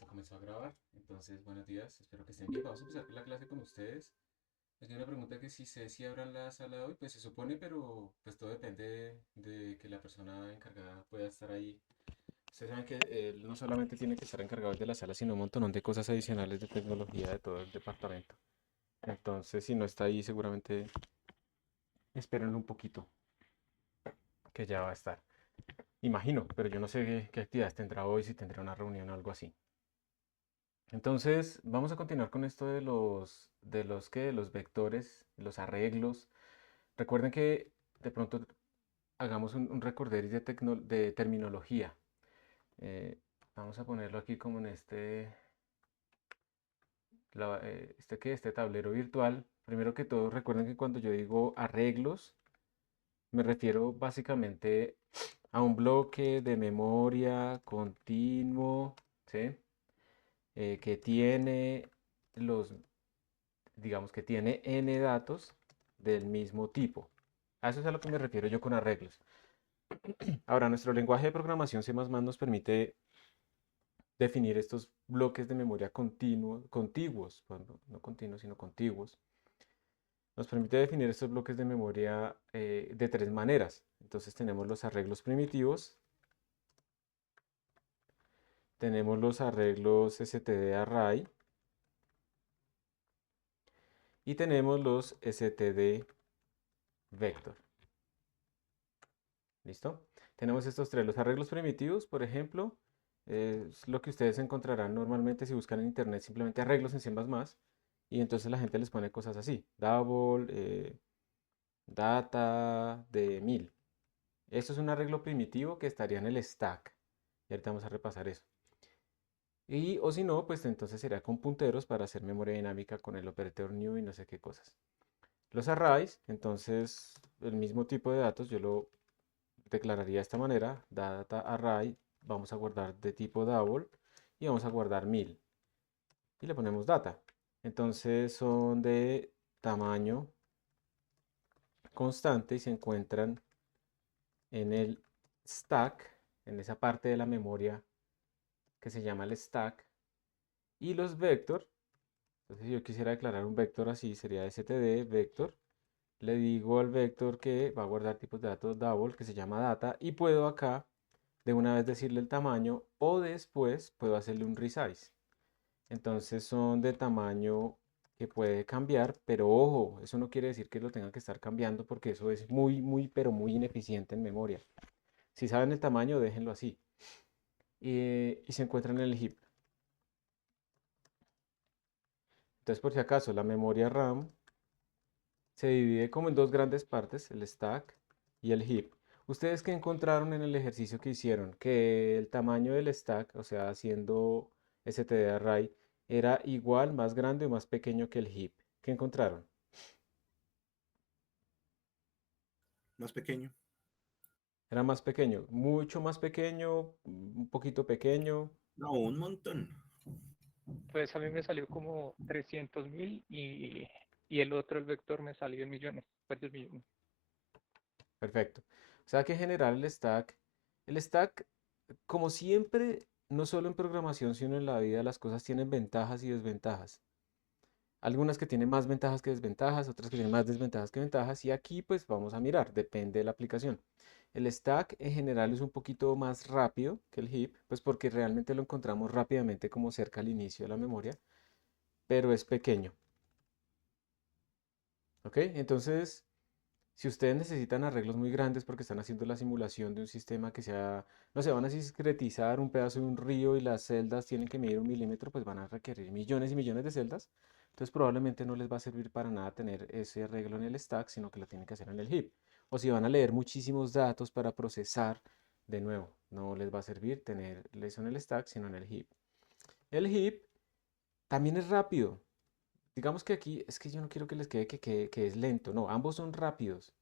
Listo, comenzó a grabar. Entonces, buenos días, espero que estén bien. Vamos a empezar con la clase con ustedes. Hay una pregunta que si sé si abran la sala de hoy, pues se supone, pero pues todo depende de que la persona encargada pueda estar ahí. Ustedes saben que él no solamente tiene que estar encargado de la sala, sino un montón de cosas adicionales de tecnología de todo el departamento. Entonces, si no está ahí, seguramente esperen un poquito, que ya va a estar. Imagino, pero yo no sé qué actividades tendrá hoy, si tendrá una reunión o algo así. Entonces, vamos a continuar con esto de los vectores, los arreglos. Recuerden que de pronto hagamos un recorderis de terminología. Eh, Vamos a ponerlo aquí como en este tablero virtual. Primero que todo, recuerden que cuando yo digo arreglos, me refiero básicamente a un bloque de memoria continuo, ¿sí? Que tiene los digamos que tiene n datos del mismo tipo. A eso es a lo que me refiero yo con arreglos. Ahora, nuestro lenguaje de programación C++ nos permite definir estos bloques de memoria contiguos, pues no continuos, sino contiguos. Nos permite definir estos bloques de memoria de tres maneras. Entonces tenemos los arreglos primitivos, tenemos los arreglos std_array y tenemos los std_vector. ¿Listo? Tenemos estos tres. Los arreglos primitivos, por ejemplo, es lo que ustedes encontrarán normalmente si buscan en internet simplemente arreglos en C++, y entonces la gente les pone cosas así, double, data de 1000. Esto es un arreglo primitivo que estaría en el stack. Y ahorita vamos a repasar eso. Y o si no, pues entonces sería con punteros para hacer memoria dinámica con el operator new y no sé qué cosas. Los arrays, entonces el mismo tipo de datos yo lo declararía de esta manera, data array, vamos a guardar de tipo double y vamos a guardar 1000 y le ponemos data. Entonces son de tamaño constante y se encuentran en el stack, en esa parte de la memoria que se llama el stack. Y los vector, entonces si yo quisiera declarar un vector así, sería std vector. Le digo al vector que va a guardar tipos de datos double que se llama data y puedo acá de una vez decirle el tamaño o después puedo hacerle un resize. Entonces son de tamaño que puede cambiar, pero ojo, eso no quiere decir que lo tenga que estar cambiando porque eso es pero muy ineficiente en memoria. Si saben el tamaño, déjenlo así. Y se encuentran en el heap. Entonces, por si acaso, la memoria RAM se divide como en dos grandes partes, el stack y el heap. ¿Ustedes qué encontraron en el ejercicio que hicieron? Que el tamaño del stack, o sea, haciendo std_array, era igual, más grande o más pequeño que el heap. ¿Qué encontraron? Más pequeño. Era más pequeño, mucho más pequeño, un poquito pequeño. No, un montón. Pues a mí me salió como 300.000 y el otro, el vector, me salió en millones, varios millones. Perfecto. O sea que en general el stack, como siempre, no solo en programación, sino en la vida, las cosas tienen ventajas y desventajas. Algunas que tienen más ventajas que desventajas, otras que tienen más desventajas que ventajas. Y aquí pues vamos a mirar, depende de la aplicación. El stack en general es un poquito más rápido que el heap, pues porque realmente lo encontramos rápidamente como cerca al inicio de la memoria, pero es pequeño. ¿Ok? Entonces, si ustedes necesitan arreglos muy grandes porque están haciendo la simulación de un sistema que sea, no sé, van a discretizar un pedazo de un río y las celdas tienen que medir 1 milímetro, pues van a requerir millones y millones de celdas. Entonces probablemente no les va a servir para nada tener ese arreglo en el stack, sino que lo tienen que hacer en el heap. O si van a leer muchísimos datos para procesar, de nuevo, no les va a servir tener eso en el stack, sino en el heap. El heap también es rápido. Digamos que aquí es que yo no quiero que les quede que es lento. No, ambos son rápidos.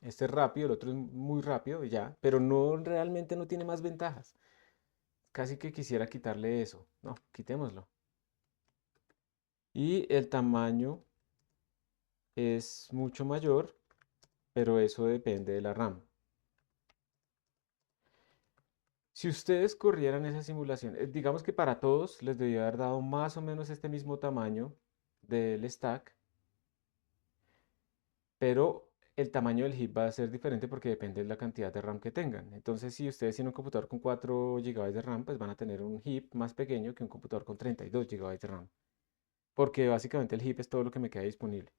Este es rápido, el otro es muy rápido, ya, pero no realmente no tiene más ventajas. Casi que quisiera quitarle eso. No, quitémoslo. Y el tamaño es mucho mayor, pero eso depende de la RAM. Si ustedes corrieran esa simulación, digamos que para todos les debió haber dado más o menos este mismo tamaño del stack, pero el tamaño del heap va a ser diferente porque depende de la cantidad de RAM que tengan. Entonces, si ustedes tienen un computador con 4 GB de RAM, pues van a tener un heap más pequeño que un computador con 32 GB de RAM, porque básicamente el heap es todo lo que me queda disponible.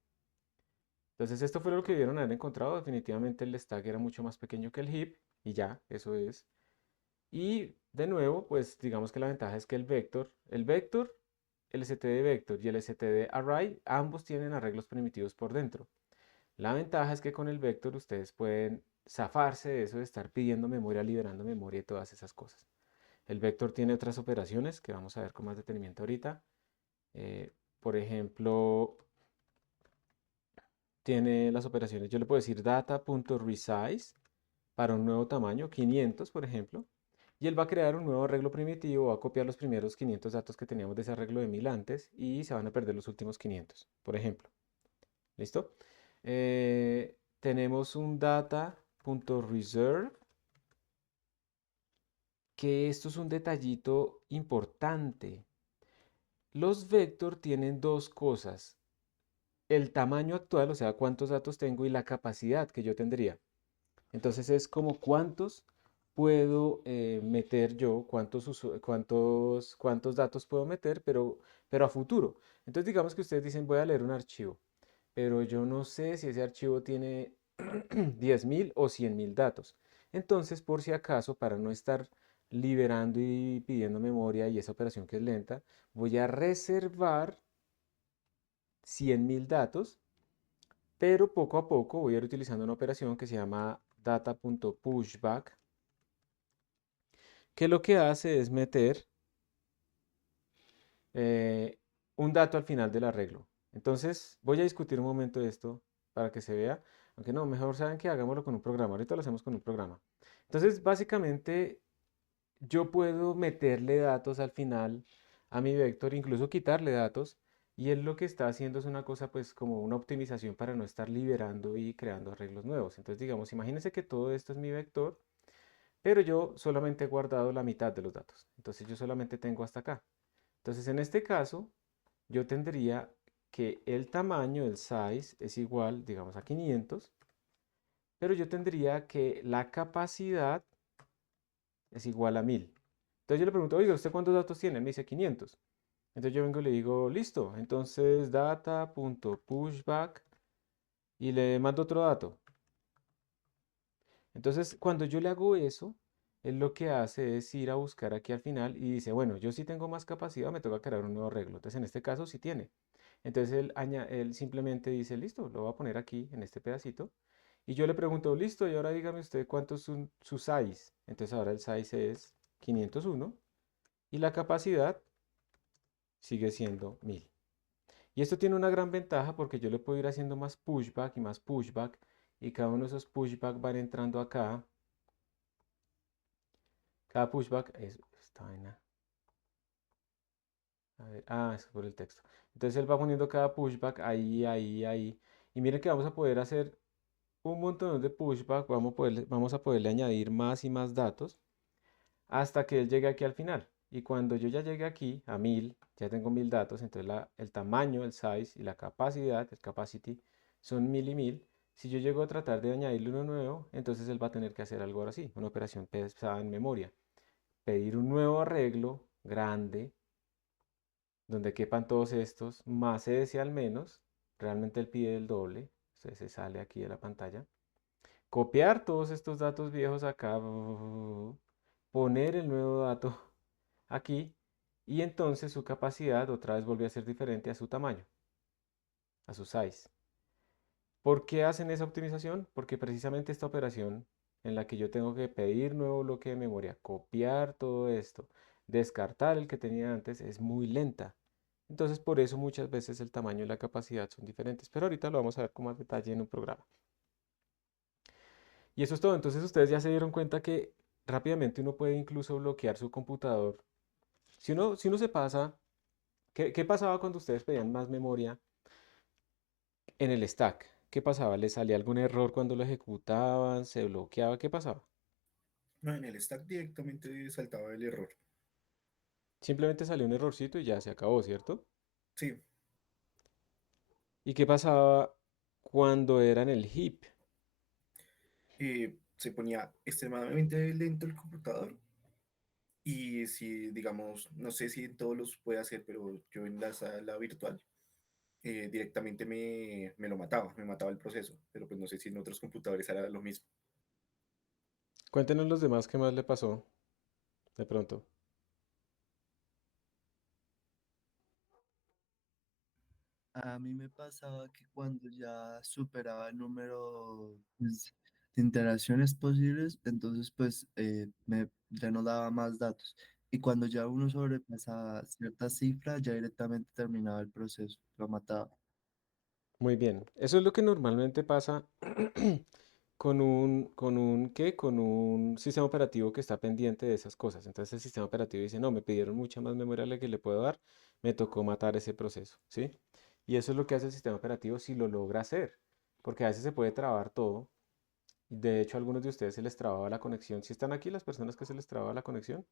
Entonces, esto fue lo que debieron haber encontrado. Definitivamente el stack era mucho más pequeño que el heap, y ya, eso es. Y de nuevo, pues digamos que la ventaja es que el std vector y el std array, ambos tienen arreglos primitivos por dentro. La ventaja es que con el vector ustedes pueden zafarse de eso de estar pidiendo memoria, liberando memoria y todas esas cosas. El vector tiene otras operaciones que vamos a ver con más detenimiento ahorita. Eh, por ejemplo, tiene las operaciones, yo le puedo decir data.resize para un nuevo tamaño, 500 por ejemplo, y él va a crear un nuevo arreglo primitivo, va a copiar los primeros 500 datos que teníamos de ese arreglo de 1000 antes y se van a perder los últimos 500, por ejemplo. ¿Listo? Tenemos un data.reserve, que esto es un detallito importante. Los vector tienen dos cosas: el tamaño actual, o sea, cuántos datos tengo, y la capacidad que yo tendría. Entonces es como cuántos puedo meter yo, cuántos datos puedo meter, pero a futuro. Entonces digamos que ustedes dicen, voy a leer un archivo, pero yo no sé si ese archivo tiene 10.000 o 100.000 datos. Entonces, por si acaso, para no estar liberando y pidiendo memoria y esa operación que es lenta, voy a reservar 100.000 datos, pero poco a poco voy a ir utilizando una operación que se llama data.pushback, que lo que hace es meter eh, un dato al final del arreglo. Entonces, voy a discutir un momento esto para que se vea, aunque no, mejor saben que hagámoslo con un programa. Ahorita lo hacemos con un programa. Entonces, básicamente, yo puedo meterle datos al final a mi vector, incluso quitarle datos, y él lo que está haciendo es una cosa, pues, como una optimización para no estar liberando y creando arreglos nuevos. Entonces, digamos, imagínense que todo esto es mi vector, pero yo solamente he guardado la mitad de los datos. Entonces, yo solamente tengo hasta acá. Entonces, en este caso, yo tendría que el tamaño, el size, es igual, digamos, a 500, pero yo tendría que la capacidad es igual a 1000. Entonces yo le pregunto, oiga, ¿usted cuántos datos tiene? Me dice 500. Entonces yo vengo y le digo, listo, entonces data.pushback y le mando otro dato. Entonces, cuando yo le hago eso, él lo que hace es ir a buscar aquí al final y dice, bueno, yo sí tengo más capacidad, me toca crear un nuevo arreglo. Entonces, en este caso sí tiene. Entonces, él simplemente dice, listo, lo voy a poner aquí en este pedacito. Y yo le pregunto, listo, y ahora dígame usted cuánto es su size. Entonces, ahora el size es 501 y la capacidad sigue siendo 1000. Y esto tiene una gran ventaja porque yo le puedo ir haciendo más pushback y más pushback, y cada uno de esos pushback van entrando acá. Cada pushback es esta vaina. A ver, es por el texto. Entonces él va poniendo cada pushback ahí, ahí, ahí. Y miren que vamos a poder hacer un montón de pushback. Vamos a poderle añadir más y más datos hasta que él llegue aquí al final. Y cuando yo ya llegue aquí a 1000, ya tengo 1000 datos. Entonces el tamaño, el size y la capacidad, el capacity, son 1000 y 1000. Si yo llego a tratar de añadirle uno nuevo, entonces él va a tener que hacer algo ahora así, una operación pesada en memoria. Pedir un nuevo arreglo grande donde quepan todos estos, más ese al menos, realmente él pide el doble, entonces se sale aquí de la pantalla, copiar todos estos datos viejos acá, poner el nuevo dato aquí, y entonces su capacidad otra vez vuelve a ser diferente a su tamaño, a su size. ¿Por qué hacen esa optimización? Porque precisamente esta operación en la que yo tengo que pedir nuevo bloque de memoria, copiar todo esto, descartar el que tenía antes, es muy lenta. Entonces, por eso muchas veces el tamaño y la capacidad son diferentes. Pero ahorita lo vamos a ver con más detalle en un programa. Y eso es todo. Entonces, ustedes ya se dieron cuenta que rápidamente uno puede incluso bloquear su computador. Si uno se pasa, ¿qué pasaba cuando ustedes pedían más memoria en el stack? ¿Qué pasaba? ¿Les salía algún error cuando lo ejecutaban? ¿Se bloqueaba? ¿Qué pasaba? No, en el stack directamente saltaba el error. Simplemente salió un errorcito y ya se acabó, ¿cierto? Sí, ¿Y qué pasaba cuando era en el heap? se ponía extremadamente lento el computador y si, digamos, no sé si en todos los puede hacer, pero yo en la sala virtual directamente me lo mataba, me mataba el proceso, pero pues no sé si en otros computadores era lo mismo. Cuéntenos los demás qué más le pasó de pronto. A mí me pasaba que cuando ya superaba el número pues, de interacciones posibles, entonces pues ya no daba más datos. Y cuando ya uno sobrepasaba cierta cifra, ya directamente terminaba el proceso, lo mataba. Muy bien. Eso es lo que normalmente pasa ¿qué? Con un sistema operativo que está pendiente de esas cosas. Entonces el sistema operativo dice, no, me pidieron mucha más memoria de la que le puedo dar, me tocó matar ese proceso, ¿sí? Y eso es lo que hace el sistema operativo si lo logra hacer, porque a veces se puede trabar todo. De hecho, a algunos de ustedes se les trababa la conexión. ¿Si están aquí las personas que se les trababa la conexión?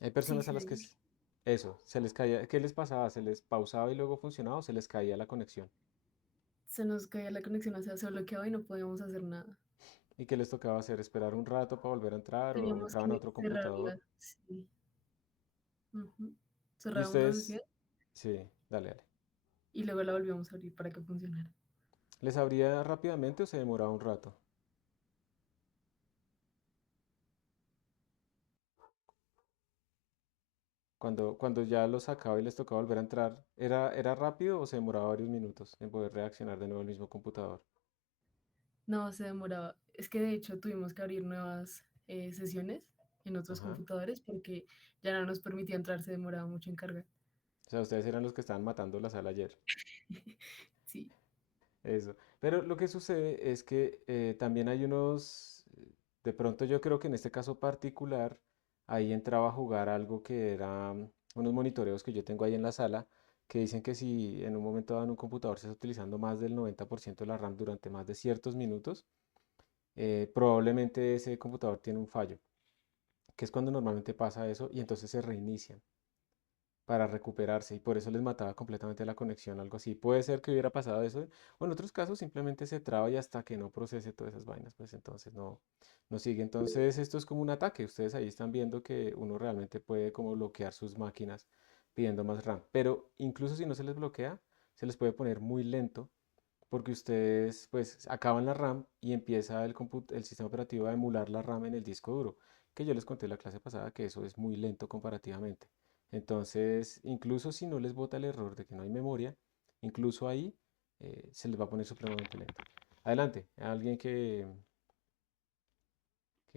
Hay Sí, personas a sí, las que hay. eso, se les caía, ¿qué les pasaba? ¿Se les pausaba y luego funcionaba o se les caía la conexión? Se nos caía la conexión, o sea, se bloqueaba y no podíamos hacer nada. ¿Y qué les tocaba hacer? ¿Esperar un rato para volver a entrar o Teníamos entraban a que otro cerrarla, computador? sí. Ujú. Y Cerrábamos la sesión ustedes, sí, dale, dale. y luego la volvíamos a abrir para que funcionara. ¿Les abría rápidamente o se demoraba un rato? Cuando ya los sacaba y les tocaba volver a entrar, ¿era rápido o se demoraba varios minutos en poder reaccionar de nuevo al mismo computador? No, se demoraba. Es que de hecho tuvimos que abrir nuevas sesiones en otros Ajá. computadores porque ya no nos permitía entrar, se demoraba mucho en cargar. O sea, ustedes eran los que estaban matando la sala ayer. Sí, Eso. Pero lo que sucede es que también hay de pronto yo creo que en este caso particular, ahí entraba a jugar algo que era unos monitoreos que yo tengo ahí en la sala, que dicen que si en un momento dado en un computador se está utilizando más del 90% de la RAM durante más de ciertos minutos, probablemente ese computador tiene un fallo, que es cuando normalmente pasa eso y entonces se reinician para recuperarse y por eso les mataba completamente la conexión, algo así. Puede ser que hubiera pasado eso, o en otros casos simplemente se traba y hasta que no procese todas esas vainas, pues entonces no sigue. Entonces esto es como un ataque. Ustedes ahí están viendo que uno realmente puede como bloquear sus máquinas pidiendo más RAM, pero incluso si no se les bloquea, se les puede poner muy lento porque ustedes pues acaban la RAM y empieza el sistema operativo a emular la RAM en el disco duro, que yo les conté en la clase pasada que eso es muy lento comparativamente. Entonces, incluso si no les bota el error de que no hay memoria, incluso ahí se les va a poner supremamente lento. Adelante, alguien que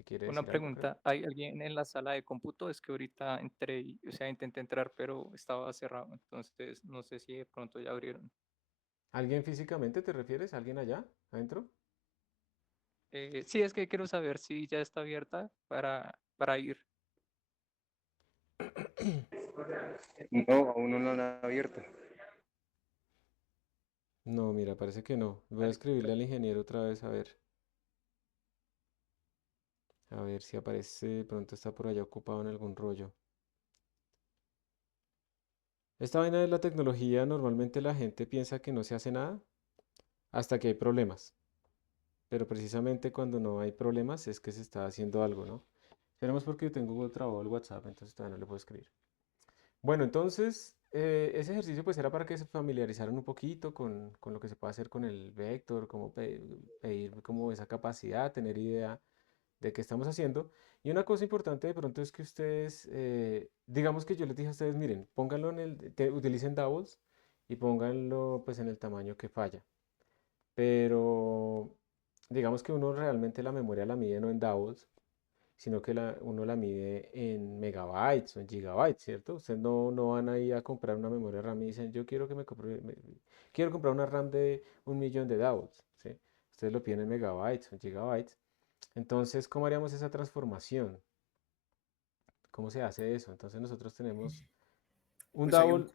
quiere Una decir algo, creo. pregunta, ¿hay alguien en la sala de cómputo? Es que ahorita entré, o sea, intenté entrar, pero estaba cerrado, entonces no sé si de pronto ya abrieron. ¿Alguien físicamente te refieres? ¿Alguien allá, adentro? Sí, es que quiero saber si ya está abierta para ir. No, aún no lo han abierto. No, mira, parece que no. Voy a Vale, escribirle al gracias. ingeniero otra vez a ver si aparece, de pronto está por allá ocupado en algún rollo. Esta vaina de la tecnología, normalmente la gente piensa que no se hace nada hasta que hay problemas. Pero precisamente cuando no hay problemas es que se está haciendo algo, ¿no? Esperemos porque tengo trabado el WhatsApp, entonces todavía no le puedo escribir. Bueno, entonces ese ejercicio pues era para que se familiarizaran un poquito con lo que se puede hacer con el vector, cómo pedir como esa capacidad, tener idea de qué estamos haciendo. Y una cosa importante de pronto es que ustedes, digamos que yo les dije a ustedes, miren, pónganlo utilicen doubles y pónganlo pues en el tamaño que falla. Pero digamos que uno realmente la memoria la mide no en doubles, sino que uno la mide en megabytes o en gigabytes, ¿cierto? Ustedes no van ahí a comprar una memoria RAM y dicen, yo quiero que quiero comprar una RAM de 1 millón de doubles, ¿sí? Ustedes lo piden en megabytes o en gigabytes. Entonces, ¿cómo haríamos esa transformación? ¿Cómo se hace eso? Entonces nosotros tenemos un Pues double,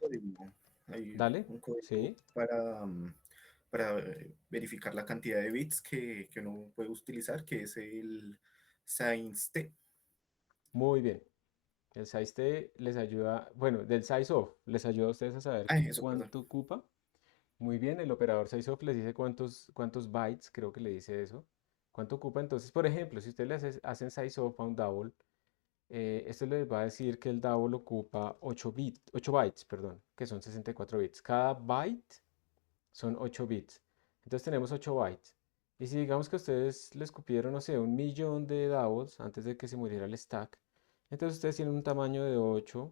hay dale, un código sí, para para verificar la cantidad de bits que uno puede utilizar, que es el SAINS-T. Muy bien. El size T les ayuda, bueno, del size of les ayuda a ustedes a saber Eso, perdón. cuánto ocupa. Muy bien, el operador size of les dice cuántos bytes, creo que le dice eso, cuánto ocupa. Entonces, por ejemplo, si ustedes hacen size of a un double, esto les va a decir que el double ocupa 8 bytes, perdón, que son 64 bits. Cada byte son 8 bits. Entonces tenemos 8 bytes. Y si digamos que ustedes les cupieron, no sé, 1 millón de doubles antes de que se muriera el stack, entonces ustedes tienen un tamaño de 8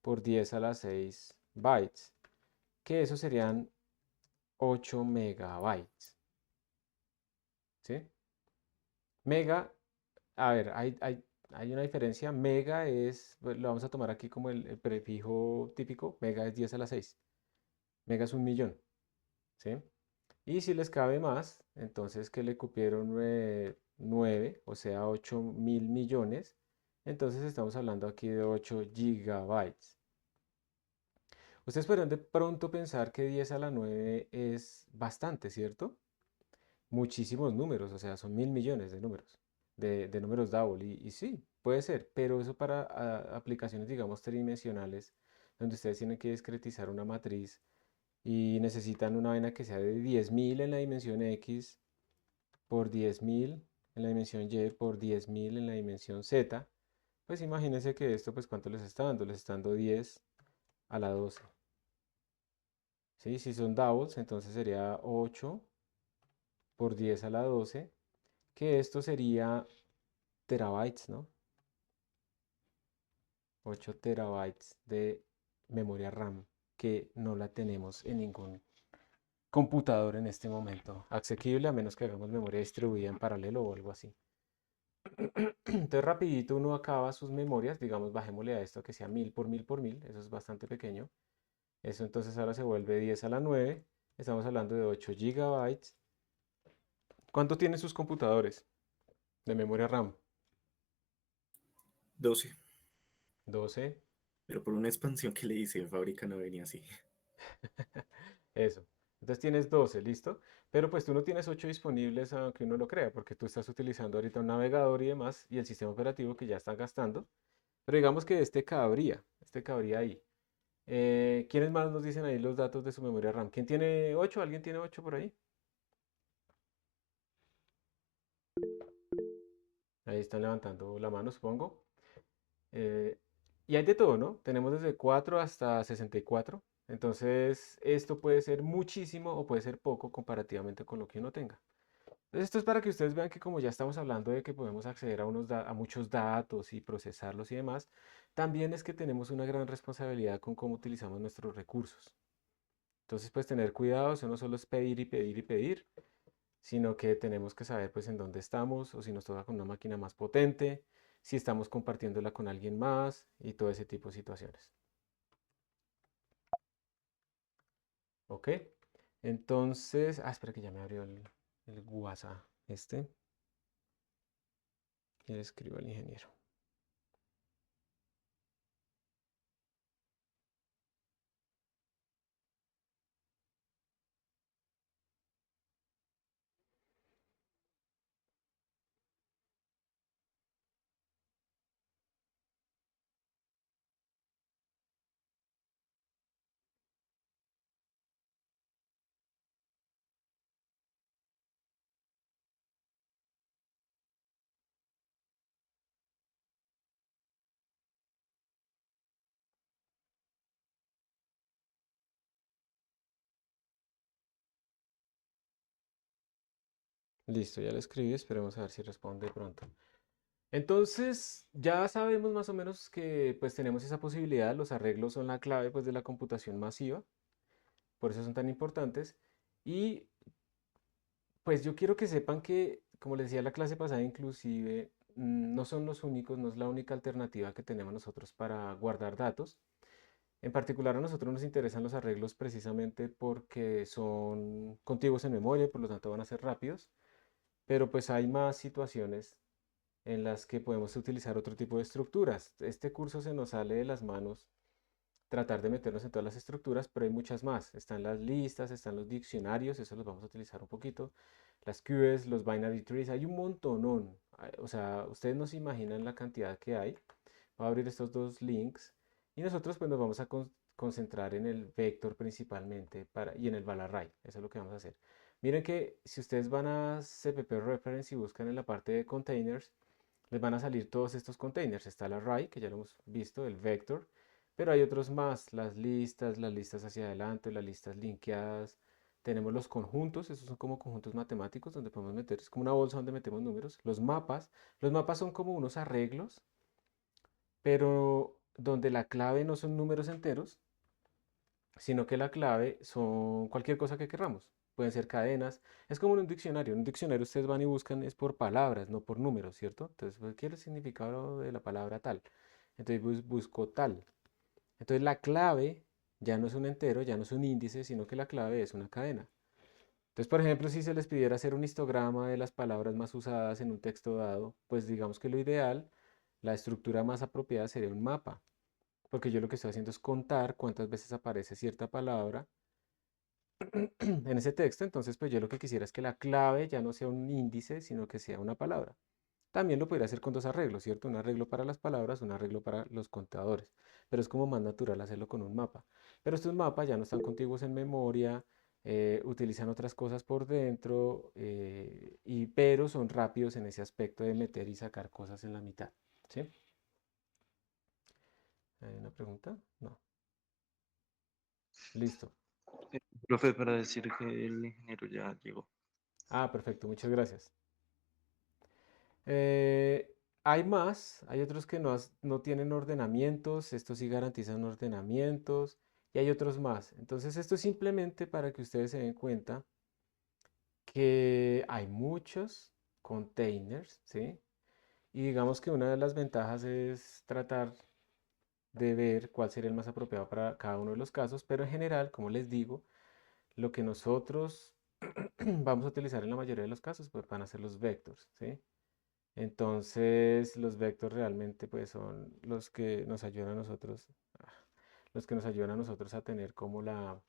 por 10 a la 6 bytes, que eso serían 8 megabytes. ¿Sí? Mega, a ver, hay una diferencia. Mega es, pues, lo vamos a tomar aquí como el prefijo típico. Mega es 10 a la 6. Mega es 1 millón. ¿Sí? Y si les cabe más, entonces que le cupieron 9, o sea, 8.000 millones, entonces estamos hablando aquí de 8 gigabytes. Ustedes podrían de pronto pensar que 10 a la 9 es bastante, ¿cierto? Muchísimos números, o sea, son 1.000 millones de números, de números double, y sí, puede ser, pero eso para aplicaciones, digamos, tridimensionales, donde ustedes tienen que discretizar una matriz y necesitan una vaina que sea de 10.000 en la dimensión X por 10.000 en la dimensión Y por 10.000 en la dimensión Z, pues imagínense que esto, pues, ¿cuánto les está dando? Les está dando 10 a la 12. ¿Sí? Si son doubles, entonces sería 8 por 10 a la 12, que esto sería terabytes, ¿no? 8 terabytes de memoria RAM, que no la tenemos en ningún computador en este momento asequible, a menos que hagamos memoria distribuida en paralelo o algo así. Entonces rapidito uno acaba sus memorias, digamos, bajémosle a esto que sea 1000 por 1000 por 1000, eso es bastante pequeño. Eso entonces ahora se vuelve 10 a la 9, estamos hablando de 8 gigabytes. ¿Cuánto tienen sus computadores de memoria RAM? 12. 12. Pero por una expansión que le hice en fábrica no venía así. Eso. Entonces tienes 12, ¿listo? Pero pues tú no tienes 8 disponibles aunque uno lo crea, porque tú estás utilizando ahorita un navegador y demás, y el sistema operativo que ya está gastando. Pero digamos que este cabría ahí. ¿Quiénes más nos dicen ahí los datos de su memoria RAM? ¿Quién tiene 8? ¿Alguien tiene 8 por ahí? Ahí están levantando la mano, supongo. Eh, y hay de todo, ¿no? Tenemos desde 4 hasta 64. Entonces, esto puede ser muchísimo o puede ser poco comparativamente con lo que uno tenga. Entonces, esto es para que ustedes vean que como ya estamos hablando de que podemos acceder a muchos datos y procesarlos y demás, también es que tenemos una gran responsabilidad con cómo utilizamos nuestros recursos. Entonces, pues tener cuidado, eso no solo es pedir y pedir y pedir, sino que tenemos que saber pues en dónde estamos o si nos toca con una máquina más potente, si estamos compartiéndola con alguien más y todo ese tipo de situaciones. ¿Ok? Entonces, espera que ya me abrió el WhatsApp y le escribo al ingeniero. Listo, ya le escribí, esperemos a ver si responde pronto. Entonces, ya sabemos más o menos que pues tenemos esa posibilidad, los arreglos son la clave pues de la computación masiva, por eso son tan importantes. Y pues yo quiero que sepan que, como les decía la clase pasada inclusive, no son los únicos, no es la única alternativa que tenemos nosotros para guardar datos. En particular a nosotros nos interesan los arreglos precisamente porque son contiguos en memoria y por lo tanto van a ser rápidos, pero pues hay más situaciones en las que podemos utilizar otro tipo de estructuras. Este curso se nos sale de las manos tratar de meternos en todas las estructuras, pero hay muchas más. Están las listas, están los diccionarios, eso los vamos a utilizar un poquito. Las queries, los binary trees, hay un montonón. O sea, ustedes no se imaginan la cantidad que hay. Voy a abrir estos dos links y nosotros pues nos vamos a concentrar en el vector principalmente y en el val array. Eso es lo que vamos a hacer. Miren que si ustedes van a CPP Reference y buscan en la parte de containers, les van a salir todos estos containers. Está el array, que ya lo hemos visto, el vector, pero hay otros más, las listas hacia adelante, las listas linkeadas. Tenemos los conjuntos, esos son como conjuntos matemáticos donde podemos meter, es como una bolsa donde metemos números. Los mapas son como unos arreglos, pero donde la clave no son números enteros, sino que la clave son cualquier cosa que queramos. Pueden ser cadenas. Es como en un diccionario. En un diccionario ustedes van y buscan es por palabras, no por números, ¿cierto? Entonces, pues, ¿qué es el significado de la palabra tal? Entonces busco tal. Entonces la clave ya no es un entero, ya no es un índice, sino que la clave es una cadena. Entonces, por ejemplo, si se les pidiera hacer un histograma de las palabras más usadas en un texto dado, pues digamos que lo ideal, la estructura más apropiada sería un mapa. Porque yo lo que estoy haciendo es contar cuántas veces aparece cierta palabra en ese texto. Entonces, pues yo lo que quisiera es que la clave ya no sea un índice, sino que sea una palabra. También lo podría hacer con dos arreglos, ¿cierto? Un arreglo para las palabras, un arreglo para los contadores. Pero es como más natural hacerlo con un mapa. Pero estos mapas ya no están contiguos en memoria, utilizan otras cosas por dentro, pero son rápidos en ese aspecto de meter y sacar cosas en la mitad. ¿Sí? ¿Hay una pregunta? No. Listo. Profe, para decir que el ingeniero ya llegó. Ah, perfecto, muchas gracias. Eh, hay más, hay otros que no tienen ordenamientos, estos sí garantizan ordenamientos, y hay otros más. Entonces, esto es simplemente para que ustedes se den cuenta que hay muchos containers, ¿sí? Y digamos que una de las ventajas es tratar de ver cuál sería el más apropiado para cada uno de los casos, pero en general, como les digo, lo que nosotros vamos a utilizar en la mayoría de los casos pues, van a ser los vectors, ¿sí? Entonces, los vectors realmente pues son los que nos ayudan a nosotros, los que nos ayudan a nosotros a tener como la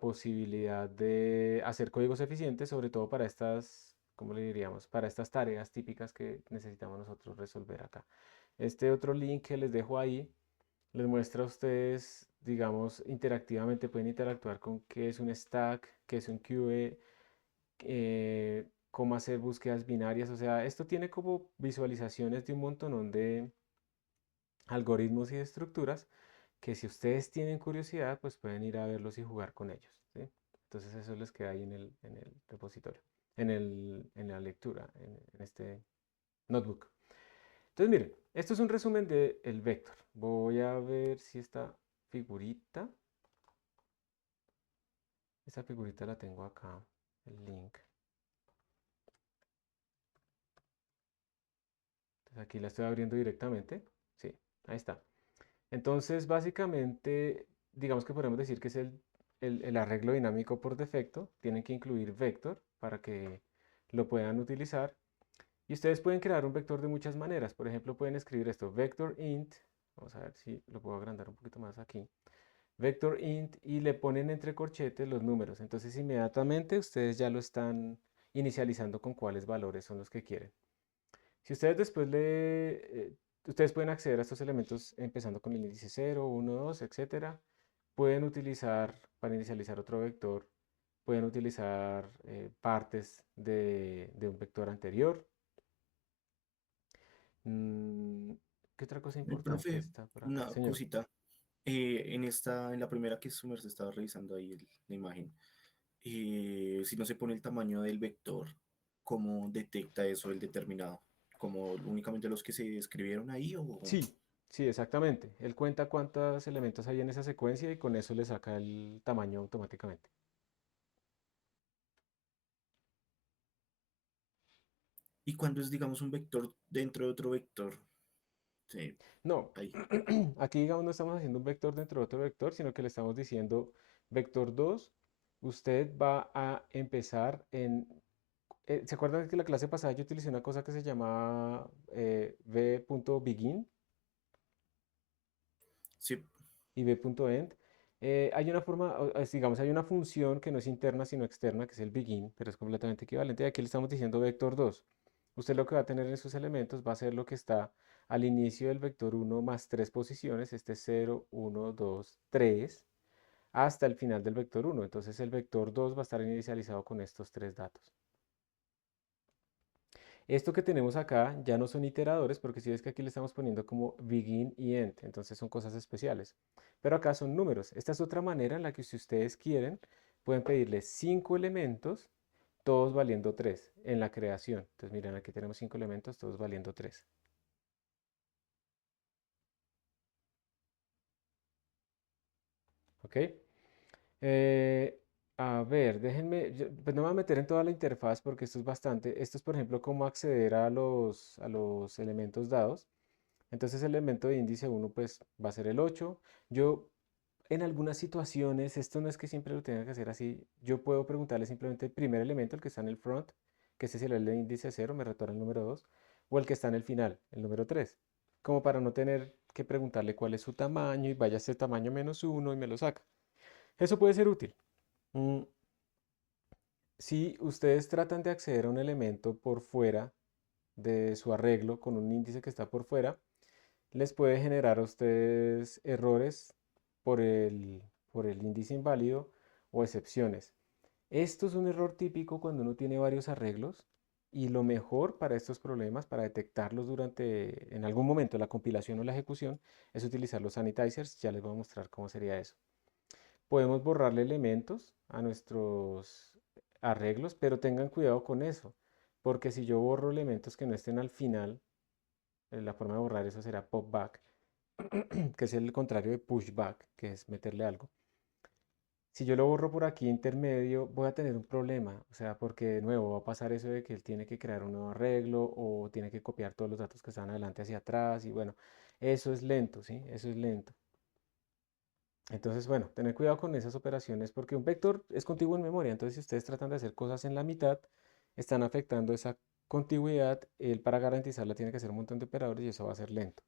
posibilidad de hacer códigos eficientes, sobre todo para estas, ¿cómo le diríamos? Para estas tareas típicas que necesitamos nosotros resolver acá. Este otro link que les dejo ahí les muestra a ustedes, digamos, interactivamente pueden interactuar con qué es un stack, qué es un QE, cómo hacer búsquedas binarias. O sea, esto tiene como visualizaciones de un montón de algoritmos y de estructuras que si ustedes tienen curiosidad, pues pueden ir a verlos y jugar con ellos, ¿sí? Entonces eso les queda ahí en el repositorio, en la lectura, en este notebook. Entonces miren, esto es un resumen del vector. Voy a ver si esta figurita la tengo acá, el link. Entonces aquí la estoy abriendo directamente. Sí, ahí está. Entonces, básicamente, digamos que podemos decir que es el arreglo dinámico por defecto. Tienen que incluir vector para que lo puedan utilizar. Y ustedes pueden crear un vector de muchas maneras. Por ejemplo, pueden escribir esto, vector int. Vamos a ver si lo puedo agrandar un poquito más aquí. Vector int y le ponen entre corchetes los números. Entonces, inmediatamente ustedes ya lo están inicializando con cuáles valores son los que quieren. Si ustedes después ustedes pueden acceder a estos elementos empezando con el índice 0, 1, 2, etcétera. Pueden utilizar, para inicializar otro vector, pueden utilizar partes de un vector anterior. Mm, ¿Qué otra cosa importante Profe, está por acá? una Señor. cosita. En la primera que su merced estaba revisando ahí la imagen, si no se pone el tamaño del vector, ¿cómo detecta eso el determinado? ¿Como únicamente los que se escribieron ahí o...? Sí, sí, exactamente. Él cuenta cuántos elementos hay en esa secuencia y con eso le saca el tamaño automáticamente. ¿Y cuando es, digamos, un vector dentro de otro vector? Sí, No, ahí. aquí digamos no estamos haciendo un vector dentro de otro vector, sino que le estamos diciendo vector 2, usted va a empezar ¿se acuerdan que la clase pasada yo utilicé una cosa que se llamaba v.begin? Sí, y b.end. Hay una forma, digamos, hay una función que no es interna sino externa, que es el begin, pero es completamente equivalente. Y aquí le estamos diciendo vector 2. Usted lo que va a tener en sus elementos va a ser lo que está al inicio del vector 1 más 3 posiciones, este es 0, 1, 2, 3, hasta el final del vector 1. Entonces el vector 2 va a estar inicializado con estos tres datos. Esto que tenemos acá ya no son iteradores, porque si ves que aquí le estamos poniendo como begin y end, entonces son cosas especiales. Pero acá son números. Esta es otra manera en la que si ustedes quieren, pueden pedirle 5 elementos, todos valiendo 3 en la creación. Entonces miren, aquí tenemos 5 elementos, todos valiendo 3. ¿Ok? Eh, a ver, déjenme, pues no me voy a meter en toda la interfaz porque esto es bastante. Esto es, por ejemplo, cómo acceder a los elementos dados. Entonces el elemento de índice 1 pues va a ser el 8. Yo en algunas situaciones, esto no es que siempre lo tenga que hacer así, yo puedo preguntarle simplemente el primer elemento, el que está en el front, que ese será el de índice 0, me retorna el número 2, o el que está en el final, el número 3, como para no tener que preguntarle cuál es su tamaño y vaya a ser tamaño -1 y me lo saca. Eso puede ser útil. Mm, Si ustedes tratan de acceder a un elemento por fuera de su arreglo con un índice que está por fuera, les puede generar a ustedes errores por por el índice inválido o excepciones. Esto es un error típico cuando uno tiene varios arreglos y lo mejor para estos problemas, para detectarlos durante, en algún momento, la compilación o la ejecución, es utilizar los sanitizers. Ya les voy a mostrar cómo sería eso. Podemos borrarle elementos a nuestros arreglos, pero tengan cuidado con eso, porque si yo borro elementos que no estén al final, la forma de borrar eso será pop back, que es el contrario de pushback, que es meterle algo. Si yo lo borro por aquí intermedio, voy a tener un problema, o sea, porque de nuevo va a pasar eso de que él tiene que crear un nuevo arreglo o tiene que copiar todos los datos que están adelante hacia atrás y bueno, eso es lento, ¿sí? Eso es lento. Entonces, bueno, tener cuidado con esas operaciones porque un vector es contiguo en memoria, entonces si ustedes tratan de hacer cosas en la mitad, están afectando esa contigüidad, él para garantizarla tiene que hacer un montón de operadores y eso va a ser lento.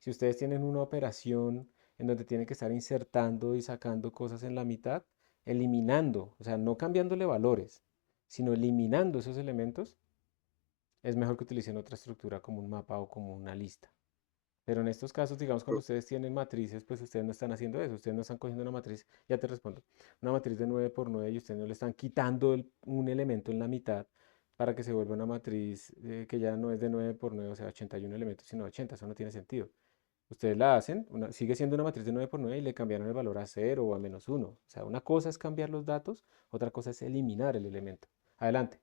Si ustedes tienen una operación en donde tienen que estar insertando y sacando cosas en la mitad, eliminando, o sea, no cambiándole valores, sino eliminando esos elementos, es mejor que utilicen otra estructura como un mapa o como una lista. Pero en estos casos, digamos, cuando ustedes tienen matrices, pues ustedes no están haciendo eso, ustedes no están cogiendo una matriz, ya te respondo, una matriz de 9 por 9 y ustedes no le están quitando un elemento en la mitad para que se vuelva una matriz que ya no es de 9 por 9, o sea, 81 elementos, sino 80, eso no tiene sentido. Ustedes la hacen, sigue siendo una matriz de 9 por 9 y le cambiaron el valor a 0 o a -1. O sea, una cosa es cambiar los datos, otra cosa es eliminar el elemento. Adelante.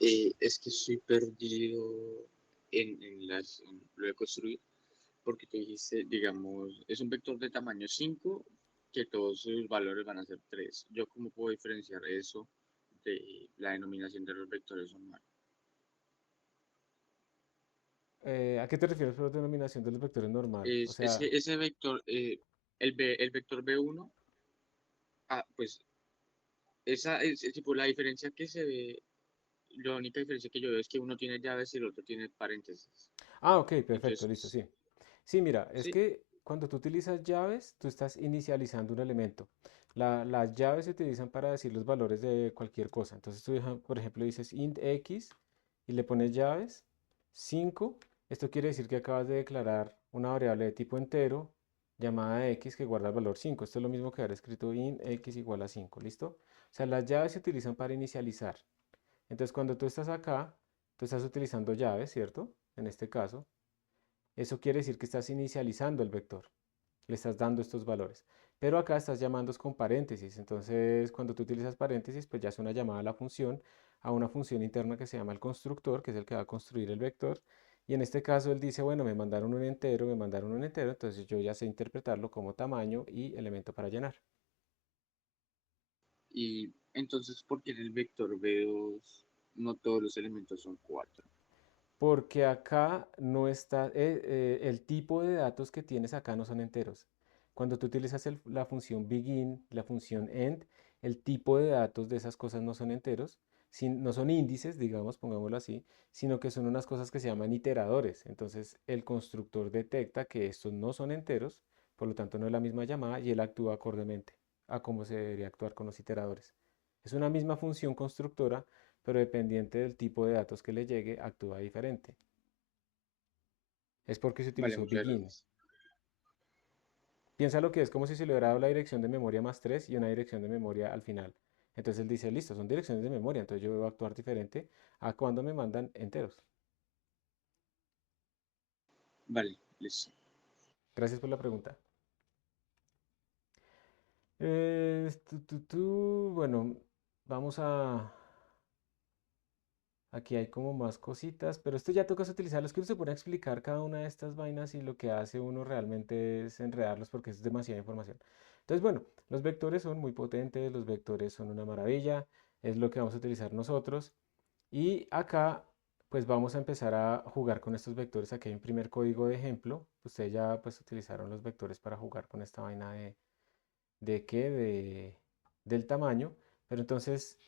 Es que estoy perdido en lo de construir, porque te dijiste, digamos, es un vector de tamaño 5 que todos sus valores van a ser 3. ¿Yo cómo puedo diferenciar eso de la denominación de los vectores normales? ¿A qué te refieres por denominación de los vectores normal? O sea, Ese vector, el vector B1, pues esa es tipo la diferencia que se ve, la única diferencia que yo veo es que uno tiene llaves y el otro tiene paréntesis. ok, perfecto, listo, Entonces, sí. Sí, mira, es sí, que cuando tú utilizas llaves, tú estás inicializando un elemento. Las llaves se utilizan para decir los valores de cualquier cosa. Entonces tú, por ejemplo, dices int x y le pones llaves 5. Esto quiere decir que acabas de declarar una variable de tipo entero llamada x que guarda el valor 5. Esto es lo mismo que haber escrito int x igual a 5, ¿listo? O sea, las llaves se utilizan para inicializar. Entonces, cuando tú estás acá, tú estás utilizando llaves, ¿cierto? En este caso. Eso quiere decir que estás inicializando el vector, le estás dando estos valores. Pero acá estás llamando con paréntesis, entonces cuando tú utilizas paréntesis, pues ya es una llamada a la función, a una función interna que se llama el constructor, que es el que va a construir el vector. Y en este caso él dice, bueno, me mandaron un entero, me mandaron un entero, entonces yo ya sé interpretarlo como tamaño y elemento para llenar. y entonces, ¿por qué en el vector B2 no todos los elementos son 4? Porque acá no está, el tipo de datos que tienes acá no son enteros. Cuando tú utilizas la función begin, la función end, el tipo de datos de esas cosas no son enteros, no son índices, digamos, pongámoslo así, sino que son unas cosas que se llaman iteradores. Entonces el constructor detecta que estos no son enteros, Por lo tanto, no es la misma llamada y él actúa acordemente a cómo se debería actuar con los iteradores. Es una misma función constructora, pero dependiente del tipo de datos que le llegue, actúa diferente. Es porque se Vale, utilizó muchas begin. gracias. Piensa lo que es como si se le hubiera dado la dirección de memoria más 3 y una dirección de memoria al final. Entonces él dice, listo, son direcciones de memoria, entonces yo voy a actuar diferente a cuando me mandan enteros. Vale, listo. Gracias por la pregunta. Bueno, vamos a... Aquí hay como más cositas, pero esto ya tocas utilizarlos. Que uno se pone a explicar cada una de estas vainas y lo que hace uno realmente es enredarlos porque es demasiada información. Entonces, bueno, los vectores son muy potentes, los vectores son una maravilla, es lo que vamos a utilizar nosotros. Y acá, pues vamos a empezar a jugar con estos vectores. Aquí hay un primer código de ejemplo. Ustedes ya pues utilizaron los vectores para jugar con esta vaina ¿de qué? Del tamaño. Pero entonces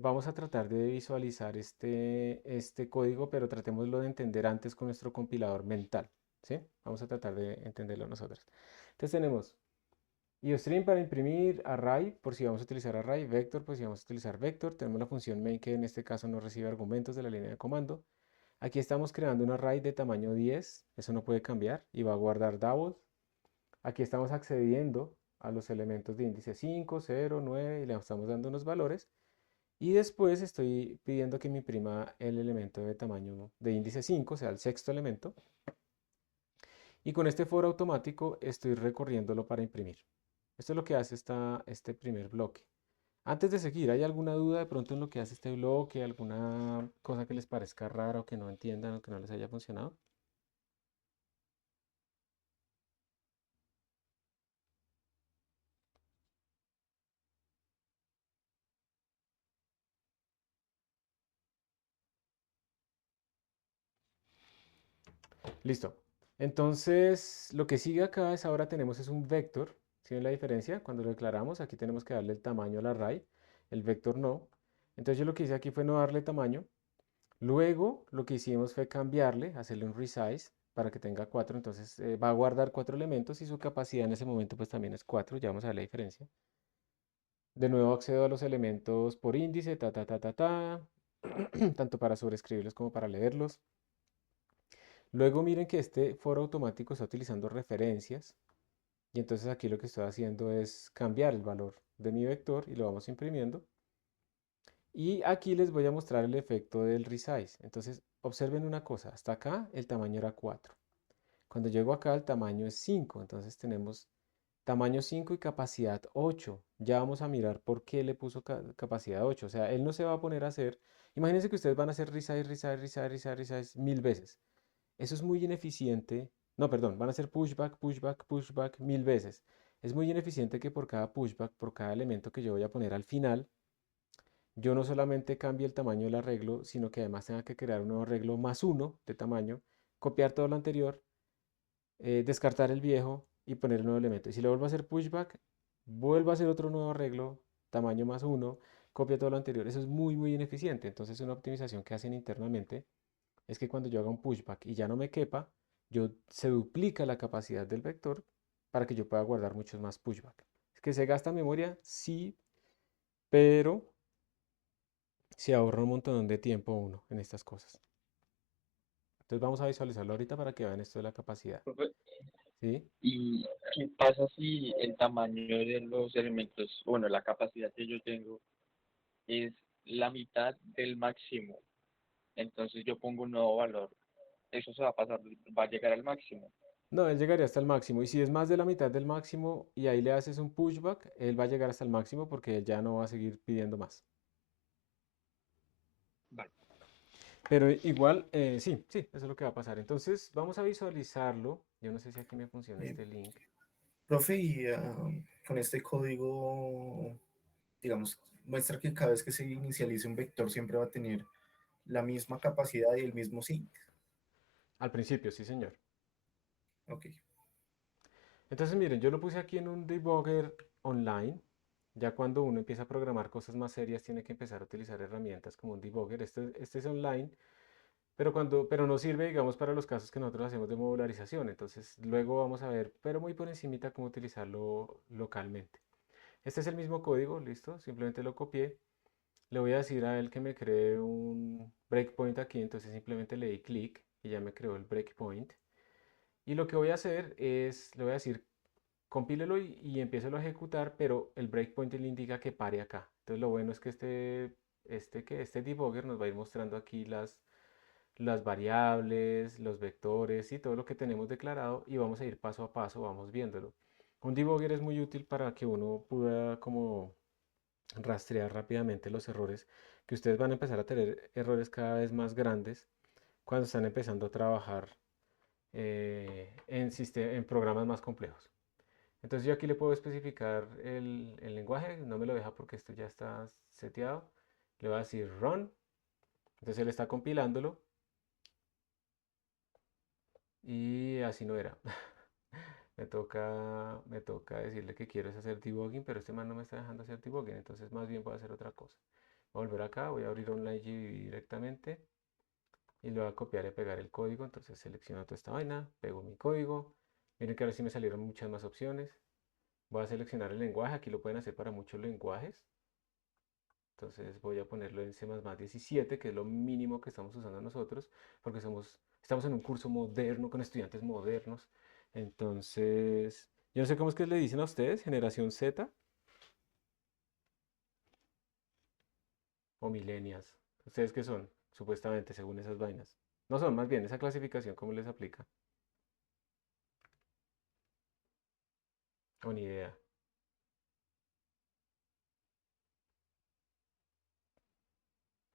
vamos a tratar de visualizar este código, pero tratémoslo de entender antes con nuestro compilador mental, ¿sí? Vamos a tratar de entenderlo nosotros. Entonces tenemos IOStream para imprimir, array, por si vamos a utilizar array, vector, pues si vamos a utilizar vector. Tenemos la función main que en este caso no recibe argumentos de la línea de comando. Aquí estamos creando un array de tamaño 10, eso no puede cambiar y va a guardar double. Aquí estamos accediendo a los elementos de índice 5, 0, 9 y le estamos dando unos valores. Y después estoy pidiendo que me imprima el elemento de tamaño de índice 5, o sea, el sexto elemento. Y con este for automático estoy recorriéndolo para imprimir. Esto es lo que hace este primer bloque. Antes de seguir, ¿hay alguna duda de pronto en lo que hace este bloque? ¿Alguna cosa que les parezca rara o que no entiendan o que no les haya funcionado? Listo. Entonces, lo que sigue acá es ahora tenemos es un vector. ¿Sí ven la diferencia? Cuando lo declaramos, aquí tenemos que darle el tamaño al array, el vector no. Entonces yo lo que hice aquí fue no darle tamaño. Luego lo que hicimos fue cambiarle, hacerle un resize para que tenga 4. Entonces va a guardar 4 elementos y su capacidad en ese momento pues también es 4. Ya vamos a ver la diferencia. De nuevo accedo a los elementos por índice, tanto para sobreescribirlos como para leerlos. Luego miren que este for automático está utilizando referencias y entonces aquí lo que estoy haciendo es cambiar el valor de mi vector y lo vamos imprimiendo. Y aquí les voy a mostrar el efecto del resize. Entonces observen una cosa, hasta acá el tamaño era 4. Cuando llego acá el tamaño es 5, entonces tenemos tamaño 5 y capacidad 8. Ya vamos a mirar por qué le puso capacidad 8. O sea, él no se va a poner a hacer. Imagínense que ustedes van a hacer resize, resize, resize, resize, resize 1000 veces. Eso es muy ineficiente. No, perdón, van a hacer pushback, pushback, pushback 1000 veces. Es muy ineficiente que por cada pushback, por cada elemento que yo voy a poner al final, yo no solamente cambie el tamaño del arreglo, sino que además tenga que crear un nuevo arreglo más uno de tamaño, copiar todo lo anterior, descartar el viejo y poner el nuevo elemento. Y si le vuelvo a hacer pushback, vuelvo a hacer otro nuevo arreglo, tamaño más uno, copia todo lo anterior. Eso es muy, muy ineficiente. Entonces, una optimización que hacen internamente es que cuando yo haga un pushback y ya no me quepa, se duplica la capacidad del vector para que yo pueda guardar muchos más pushback. ¿Es que se gasta memoria? Sí, pero se ahorra un montón de tiempo uno en estas cosas. Entonces vamos a visualizarlo ahorita para que vean esto de la capacidad. Profe, ¿Sí? ¿y qué pasa si el tamaño de los elementos, bueno, la capacidad que yo tengo es la mitad del máximo? Entonces yo pongo un nuevo valor. Eso se va a pasar, va a llegar al máximo. No, él llegaría hasta el máximo. Y si es más de la mitad del máximo y ahí le haces un pushback, él va a llegar hasta el máximo porque él ya no va a seguir pidiendo más. Vale. Pero igual, sí, sí, eso es lo que va a pasar. Entonces vamos a visualizarlo. Yo no sé si aquí me funciona Bien. este link. Profe, y con este código, digamos, muestra que cada vez que se inicialice un vector siempre va a tener la misma capacidad y el mismo sí. Al principio, sí, señor. Ok. Entonces, miren, yo lo puse aquí en un debugger online. Ya cuando uno empieza a programar cosas más serias, tiene que empezar a utilizar herramientas como un debugger. Este es online. pero no sirve, digamos, para los casos que nosotros hacemos de modularización. Entonces, luego vamos a ver, pero muy por encimita, cómo utilizarlo localmente. Este es el mismo código, listo, simplemente lo copié. Le voy a decir a él que me cree un breakpoint aquí, entonces simplemente le di clic y ya me creó el breakpoint. Y lo que voy a hacer es, le voy a decir, compílelo y empiécelo a ejecutar, pero el breakpoint le indica que pare acá. Entonces lo bueno es que este debugger nos va a ir mostrando aquí las variables, los vectores y todo lo que tenemos declarado y vamos a ir paso a paso, vamos viéndolo. Un debugger es muy útil para que uno pueda como rastrear rápidamente los errores, que ustedes van a empezar a tener errores cada vez más grandes cuando están empezando a trabajar en programas más complejos. Entonces yo aquí le puedo especificar el lenguaje, no me lo deja porque esto ya está seteado. Le voy a decir run, entonces él está compilándolo y así no era. Me toca decirle que quiero es hacer debugging, pero este man no me está dejando hacer debugging, entonces más bien voy a hacer otra cosa. Voy a volver acá, voy a abrir OnlineGDB directamente y le voy a copiar y pegar el código. Entonces selecciono toda esta vaina, pego mi código. Miren que ahora sí me salieron muchas más opciones. Voy a seleccionar el lenguaje, aquí lo pueden hacer para muchos lenguajes. Entonces voy a ponerlo en C++17, que es lo mínimo que estamos usando nosotros, porque estamos en un curso moderno con estudiantes modernos. Entonces, yo no sé cómo es que le dicen a ustedes, generación Z o millennials. ¿Ustedes qué son? Supuestamente, según esas vainas. No son, más bien, esa clasificación, ¿cómo les aplica? O ni idea.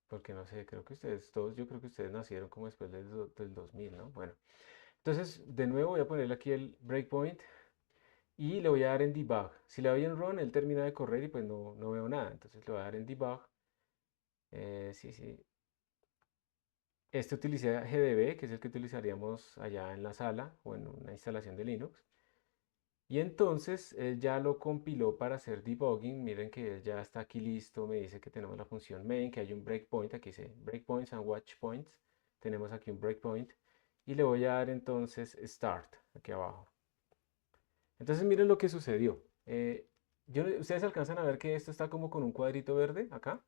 Porque no sé, creo que ustedes, todos, yo creo que ustedes nacieron como después del 2000, ¿no? Bueno, entonces, de nuevo voy a ponerle aquí el breakpoint y le voy a dar en debug. Si le doy en run, él termina de correr y pues no veo nada. Entonces le voy a dar en debug. Sí, sí. Este utiliza GDB, que es el que utilizaríamos allá en la sala o en una instalación de Linux. Y entonces él ya lo compiló para hacer debugging. Miren que él ya está aquí listo. Me dice que tenemos la función main, que hay un breakpoint. Aquí dice breakpoints and watch points. Tenemos aquí un breakpoint. Y le voy a dar entonces start aquí abajo. Entonces miren lo que sucedió. Ustedes alcanzan a ver que esto está como con un cuadrito verde acá.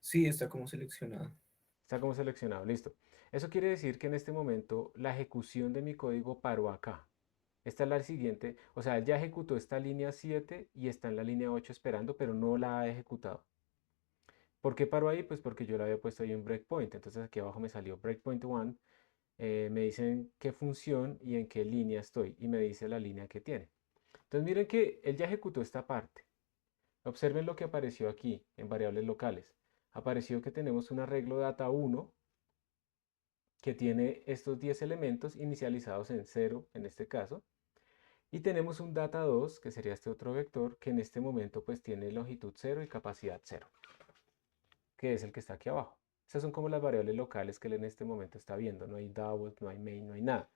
Sí, está como seleccionada. Está como seleccionado, listo. Eso quiere decir que en este momento la ejecución de mi código paró acá. Esta es la siguiente, o sea, él ya ejecutó esta línea 7 y está en la línea 8 esperando, pero no la ha ejecutado. ¿Por qué paró ahí? Pues porque yo le había puesto ahí un breakpoint. Entonces aquí abajo me salió breakpoint 1. Me dicen qué función y en qué línea estoy y me dice la línea que tiene. Entonces miren que él ya ejecutó esta parte. Observen lo que apareció aquí en variables locales. Apareció que tenemos un arreglo data 1 que tiene estos 10 elementos inicializados en 0 en este caso. Y tenemos un data 2 que sería este otro vector que en este momento pues tiene longitud 0 y capacidad 0, que es el que está aquí abajo. Esas son como las variables locales que él en este momento está viendo. No hay double, no hay main, no hay nada.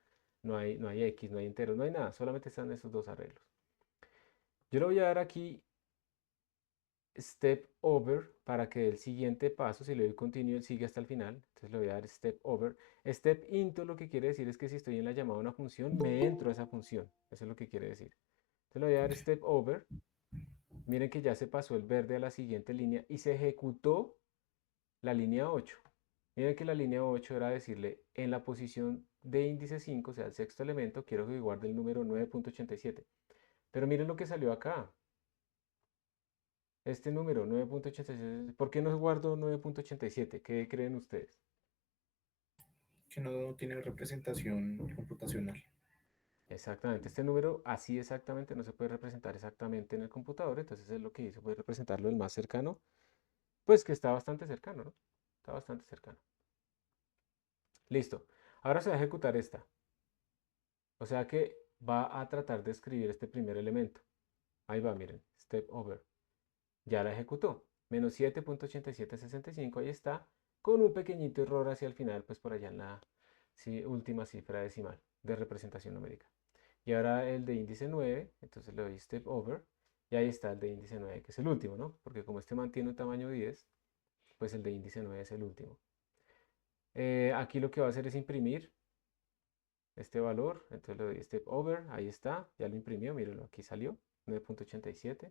No hay x, no hay enteros, no hay nada. Solamente están esos dos arreglos. Yo le voy a dar aquí step over para que el siguiente paso, si le doy continue, él sigue hasta el final. Entonces le voy a dar step over. Step into lo que quiere decir es que si estoy en la llamada a una función, me entro a esa función. Eso es lo que quiere decir. Entonces le voy a dar step over. Miren que ya se pasó el verde a la siguiente línea y se ejecutó la línea 8. Miren que la línea 8 era decirle en la posición de índice 5, o sea, el sexto elemento, quiero que guarde el número 9.87. Pero miren lo que salió acá. Este número 9.87, ¿por qué no guardo 9.87? ¿Qué creen ustedes? Que no tiene representación computacional. Exactamente, este número así exactamente no se puede representar exactamente en el computador, entonces es lo que hizo, puede representarlo el más cercano, pues que está bastante cercano, ¿no? Está bastante cercano. Listo, ahora se va a ejecutar esta, o sea que va a tratar de escribir este primer elemento. Ahí va, miren, step over. Ya la ejecutó. Menos 7.8765, ahí está, con un pequeñito error hacia el final, pues por allá en la última cifra decimal de representación numérica. Y ahora el de índice 9, entonces le doy step over Y ahí está el de índice 9, que es el último, ¿no? Porque como este mantiene un tamaño 10, pues el de índice 9 es el último. Aquí lo que va a hacer es imprimir este valor, entonces le doy step over, ahí está, ya lo imprimió, mírenlo, aquí salió, 9.87.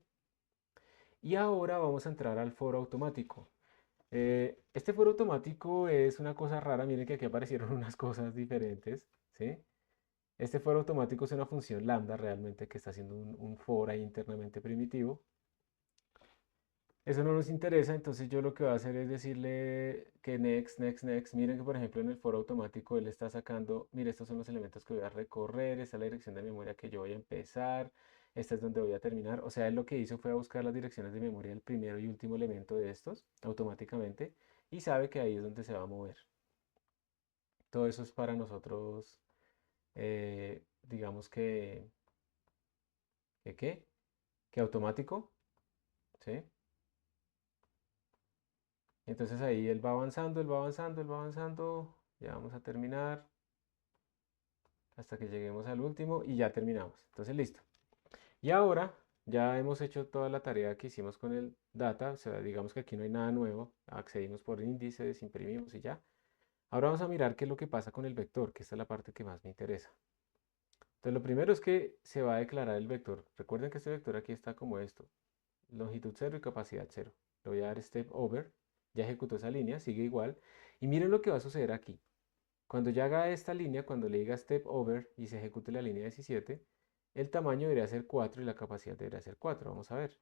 Y ahora vamos a entrar al foro automático. Este foro automático es una cosa rara, miren que aquí aparecieron unas cosas diferentes, ¿sí? Este foro automático es una función lambda realmente que está haciendo un for ahí internamente primitivo. Eso no nos interesa, entonces yo lo que voy a hacer es decirle que next, next, next. Miren que por ejemplo en el foro automático él está sacando, mire, estos son los elementos que voy a recorrer, esta es la dirección de memoria que yo voy a empezar, esta es donde voy a terminar. O sea, él lo que hizo fue a buscar las direcciones de memoria del primero y último elemento de estos automáticamente y sabe que ahí es donde se va a mover. Todo eso es para nosotros, digamos ¿qué? Que automático, ¿sí? Entonces ahí él va avanzando, él va avanzando, él va avanzando. Ya vamos a terminar hasta que lleguemos al último y ya terminamos. Entonces listo. Y ahora ya hemos hecho toda la tarea que hicimos con el data. O sea, digamos que aquí no hay nada nuevo. Accedimos por índices, imprimimos y ya. Ahora vamos a mirar qué es lo que pasa con el vector, que esta es la parte que más me interesa. Entonces lo primero es que se va a declarar el vector. Recuerden que este vector aquí está como esto. Longitud 0 y capacidad 0. Le voy a dar step over. Ya ejecutó esa línea, sigue igual. Y miren lo que va a suceder aquí. Cuando ya haga esta línea, cuando le diga step over y se ejecute la línea 17, el tamaño debería ser 4 y la capacidad debería ser 4. Vamos a ver.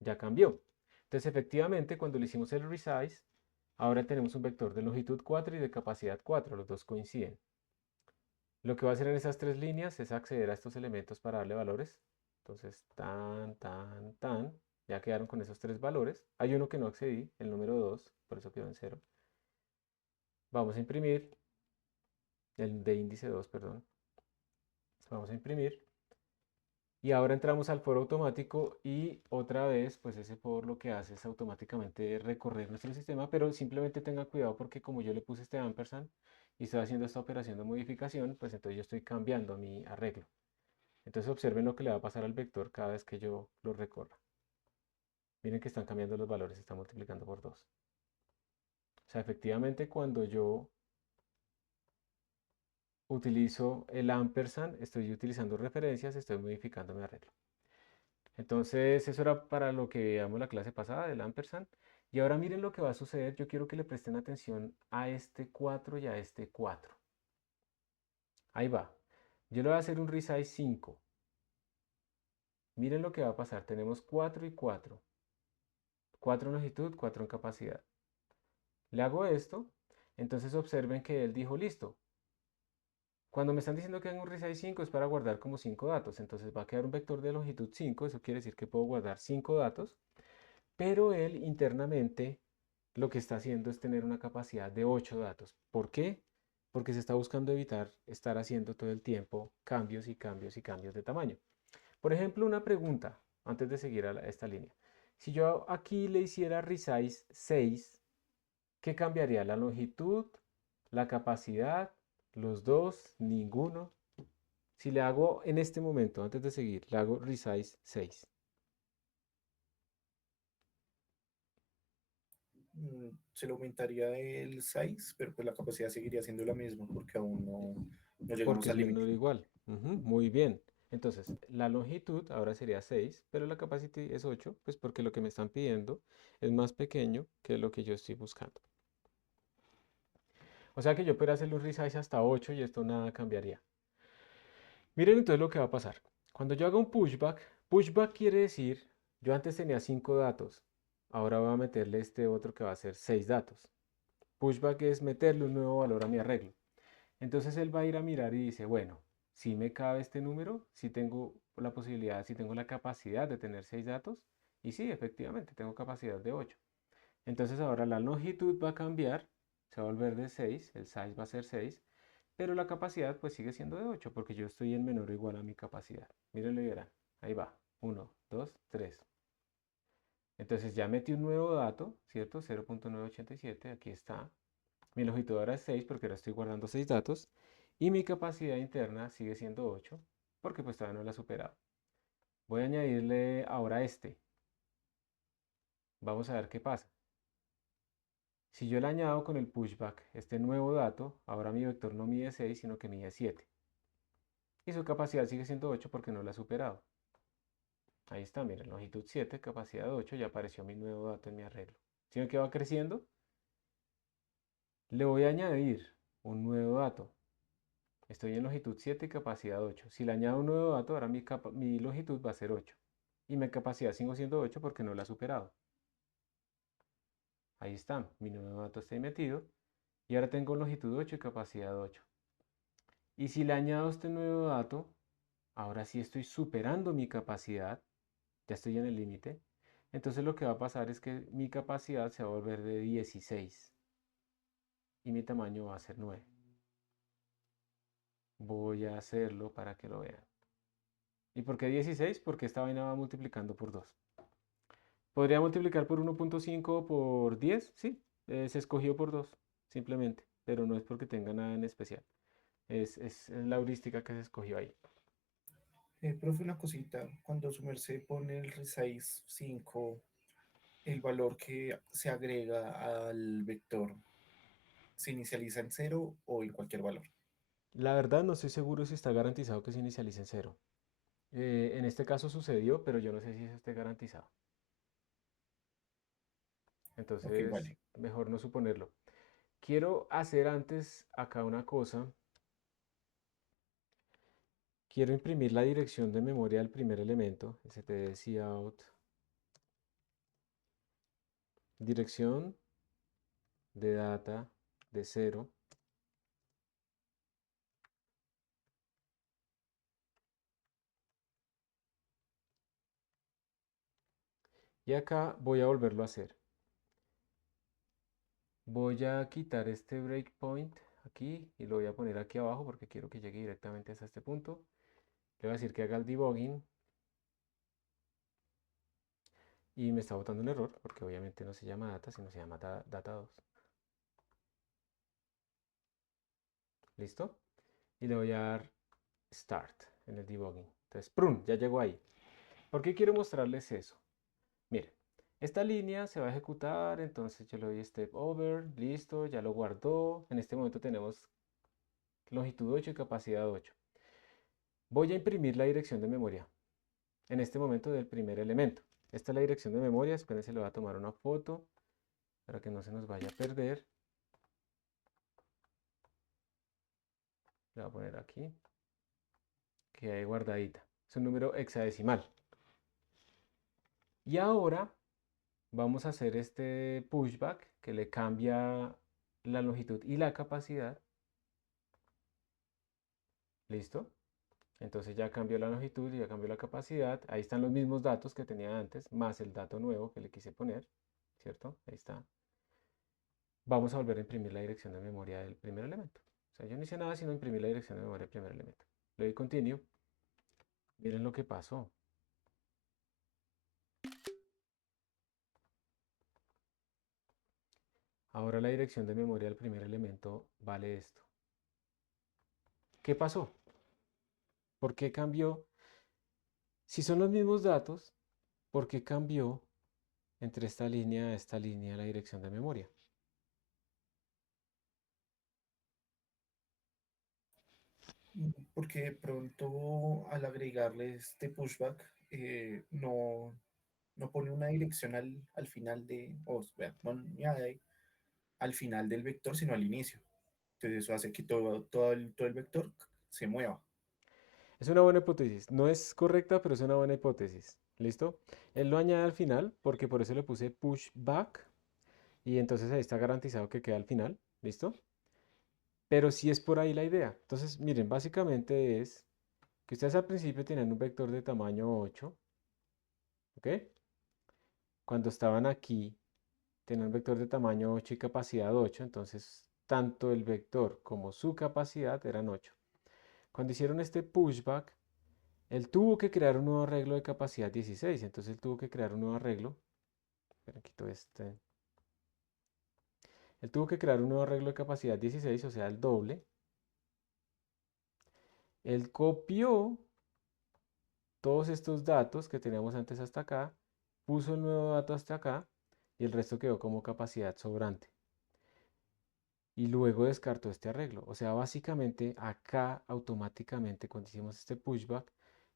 Ya cambió. Entonces, efectivamente, cuando le hicimos el resize, ahora tenemos un vector de longitud 4 y de capacidad 4. Los dos coinciden. Lo que va a hacer en esas tres líneas es acceder a estos elementos para darle valores. Entonces, tan. Ya quedaron con esos tres valores. Hay uno que no accedí, el número 2, por eso quedó en 0. Vamos a imprimir, el de índice 2, perdón. Vamos a imprimir. Y ahora entramos al foro automático y otra vez, pues ese for lo que hace es automáticamente recorrer nuestro sistema, pero simplemente tengan cuidado porque como yo le puse este ampersand y estoy haciendo esta operación de modificación, pues entonces yo estoy cambiando mi arreglo. Entonces observen lo que le va a pasar al vector cada vez que yo lo recorra. Miren que están cambiando los valores, se está multiplicando por 2. O sea, efectivamente cuando yo utilizo el ampersand, estoy utilizando referencias, estoy modificando mi arreglo. Entonces, eso era para lo que veíamos la clase pasada del ampersand. Y ahora miren lo que va a suceder. Yo quiero que le presten atención a este 4 y a este 4. Ahí va. Yo le voy a hacer un resize 5. Miren lo que va a pasar. Tenemos 4 y 4. 4 en longitud, 4 en capacidad. Le hago esto. Entonces observen que él dijo, listo. Cuando me están diciendo que haga un resize 5 es para guardar como 5 datos. Entonces va a quedar un vector de longitud 5. Eso quiere decir que puedo guardar 5 datos. Pero él internamente lo que está haciendo es tener una capacidad de 8 datos. ¿Por qué? Porque se está buscando evitar estar haciendo todo el tiempo cambios y cambios y cambios de tamaño. Por ejemplo, una pregunta antes de seguir a esta línea. Si yo aquí le hiciera resize 6, ¿qué cambiaría? ¿La longitud? ¿La capacidad? ¿Los dos? ¿Ninguno? Si le hago en este momento, antes de seguir, le hago resize 6. Se le aumentaría el size, pero pues la capacidad seguiría siendo la misma porque aún no llegamos Porque es al límite. menor o igual. Muy bien. Entonces, la longitud ahora sería 6, pero la capacidad es 8, pues porque lo que me están pidiendo es más pequeño que lo que yo estoy buscando. O sea que yo puedo hacerle un resize hasta 8 y esto nada cambiaría. Miren entonces lo que va a pasar. Cuando yo haga un pushback, pushback quiere decir, yo antes tenía 5 datos, ahora voy a meterle este otro que va a ser 6 datos. Pushback es meterle un nuevo valor a mi arreglo. Entonces él va a ir a mirar y dice, bueno, si me cabe este número, si tengo la posibilidad, si tengo la capacidad de tener 6 datos, y sí, efectivamente, tengo capacidad de 8. Entonces ahora la longitud va a cambiar, se va a volver de 6, el size va a ser 6, pero la capacidad pues sigue siendo de 8, porque yo estoy en menor o igual a mi capacidad. Mírenlo y verán, ahí va, 1, 2, 3. Entonces ya metí un nuevo dato, ¿cierto? 0.987, aquí está. Mi longitud ahora es 6 porque ahora estoy guardando 6 datos. Y mi capacidad interna sigue siendo 8 porque pues todavía no la he superado. Voy a añadirle ahora este. Vamos a ver qué pasa. Si yo le añado con el pushback este nuevo dato, ahora mi vector no mide 6, sino que mide 7. Y su capacidad sigue siendo 8 porque no la ha superado. Ahí está, miren, longitud 7, capacidad 8, ya apareció mi nuevo dato en mi arreglo. ¿Sí ven que va creciendo? Le voy a añadir un nuevo dato. Estoy en longitud 7 y capacidad 8. Si le añado un nuevo dato, ahora mi longitud va a ser 8. Y mi capacidad sigue siendo 8 porque no la ha superado. Ahí está, mi nuevo dato está ahí metido. Y ahora tengo longitud 8 y capacidad 8. Y si le añado este nuevo dato, ahora sí estoy superando mi capacidad. Ya estoy en el límite. Entonces lo que va a pasar es que mi capacidad se va a volver de 16. Y mi tamaño va a ser 9. Voy a hacerlo para que lo vean. ¿Y por qué 16? Porque esta vaina va multiplicando por 2. ¿Podría multiplicar por 1.5 o por 10? Sí, se escogió por 2, simplemente. Pero no es porque tenga nada en especial. Es la heurística que se escogió ahí. Profe, una cosita, cuando su merced pone el resize 5, el valor que se agrega al vector, ¿se inicializa en 0 o en cualquier valor? La verdad no estoy seguro si está garantizado que se inicialice en 0. En este caso sucedió, pero yo no sé si eso esté garantizado. Ok, Entonces, vale. mejor no suponerlo. Quiero hacer antes acá una cosa. Quiero imprimir la dirección de memoria del primer elemento, stdcout, dirección de data de 0. Y acá voy a volverlo a hacer. Voy a quitar este breakpoint aquí y lo voy a poner aquí abajo porque quiero que llegue directamente hasta este punto. Le voy a decir que haga el debugging. Y me está botando un error porque obviamente no se llama data, sino se llama data2. ¿Listo? Y le voy a dar Start en el debugging. Entonces, ¡prum! Ya llegó ahí. ¿Por qué quiero mostrarles eso? Miren, esta línea se va a ejecutar, entonces yo le doy Step Over, listo, ya lo guardó. En este momento tenemos longitud 8 y capacidad 8. Voy a imprimir la dirección de memoria, en este momento del primer elemento. Esta es la dirección de memoria, espérense, le voy a tomar una foto para que no se nos vaya a perder. Le voy a poner aquí. Queda ahí guardadita. Es un número hexadecimal. Y ahora vamos a hacer este pushback que le cambia la longitud y la capacidad. ¿Listo? Entonces ya cambió la longitud y ya cambió la capacidad. Ahí están los mismos datos que tenía antes, más el dato nuevo que le quise poner. ¿Cierto? Ahí está. Vamos a volver a imprimir la dirección de memoria del primer elemento. O sea, yo no hice nada sino imprimir la dirección de memoria del primer elemento. Le doy continue. Miren lo que pasó. Ahora la dirección de memoria del primer elemento vale esto. ¿Qué pasó? ¿Por qué cambió? Si son los mismos datos, ¿por qué cambió entre esta línea a esta línea la dirección de memoria? Porque de pronto al agregarle este pushback, no pone una dirección al final o sea, no añade al final del vector, sino al inicio. Entonces eso hace que todo el vector se mueva. Es una buena hipótesis. No es correcta, pero es una buena hipótesis. ¿Listo? Él lo añade al final porque por eso le puse pushback y entonces ahí está garantizado que queda al final. ¿Listo? Pero sí es por ahí la idea. Entonces, miren, básicamente es que ustedes al principio tenían un vector de tamaño 8. ¿Ok? Cuando estaban aquí, tenían un vector de tamaño 8 y capacidad 8. Entonces, tanto el vector como su capacidad eran 8. Cuando hicieron este pushback, él tuvo que crear un nuevo arreglo de capacidad 16. Entonces, él tuvo que crear un nuevo arreglo. Esperen, quito este. Él tuvo que crear un nuevo arreglo de capacidad 16, o sea, el doble. Él copió todos estos datos que teníamos antes hasta acá, puso el nuevo dato hasta acá y el resto quedó como capacidad sobrante. Y luego descartó este arreglo. O sea, básicamente acá automáticamente cuando hicimos este pushback,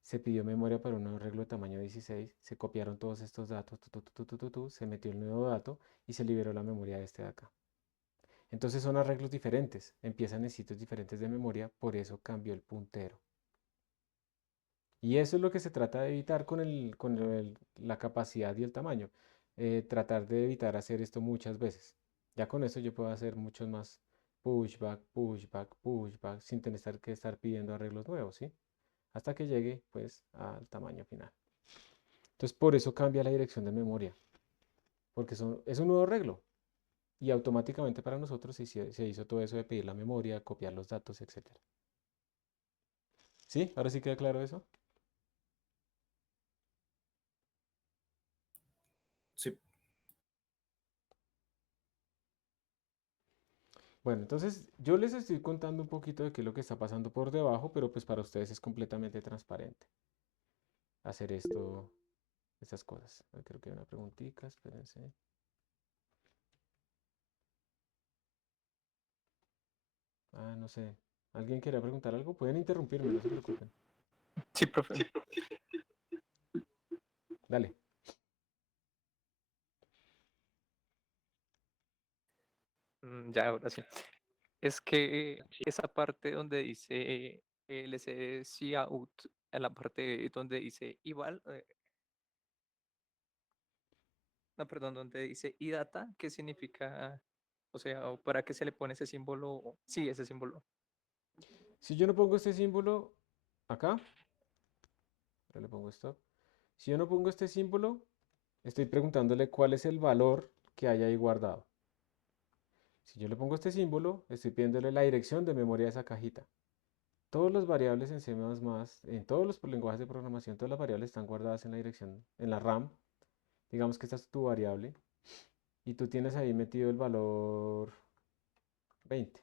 se pidió memoria para un arreglo de tamaño 16, se copiaron todos estos datos, se metió el nuevo dato y se liberó la memoria de este de acá. Entonces son arreglos diferentes, empiezan en sitios diferentes de memoria, por eso cambió el puntero. Y eso es lo que se trata de evitar con la capacidad y el tamaño. Tratar de evitar hacer esto muchas veces. Ya con eso yo puedo hacer muchos más pushback, pushback, pushback, sin tener que estar pidiendo arreglos nuevos, ¿sí? Hasta que llegue, pues, al tamaño final. Entonces, por eso cambia la dirección de memoria, porque es un nuevo arreglo. Y automáticamente para nosotros se hizo todo eso de pedir la memoria, copiar los datos, etcétera. ¿Sí? ¿Ahora sí queda claro eso? Sí, Bueno, entonces yo les estoy contando un poquito de qué es lo que está pasando por debajo, pero pues para ustedes es completamente transparente hacer estas cosas. Creo que hay una preguntita, espérense. Ah, no sé. ¿Alguien quería preguntar algo? Pueden interrumpirme, no se preocupen. Sí, profe. Dale. Ya, ahora sí. Es que esa parte donde dice LC out, en la parte donde dice igual, no, perdón, donde dice idata, ¿qué significa? O sea, ¿o ¿para qué se le pone ese símbolo? Sí, ese símbolo. Si yo no pongo este símbolo acá, yo le pongo stop. Si yo no pongo este símbolo, estoy preguntándole cuál es el valor que hay ahí guardado. Si yo le pongo este símbolo, estoy pidiéndole la dirección de memoria de esa cajita. Todas las variables en C++, en todos los lenguajes de programación, todas las variables están guardadas en la dirección, en la RAM. Digamos que esta es tu variable y tú tienes ahí metido el valor 20.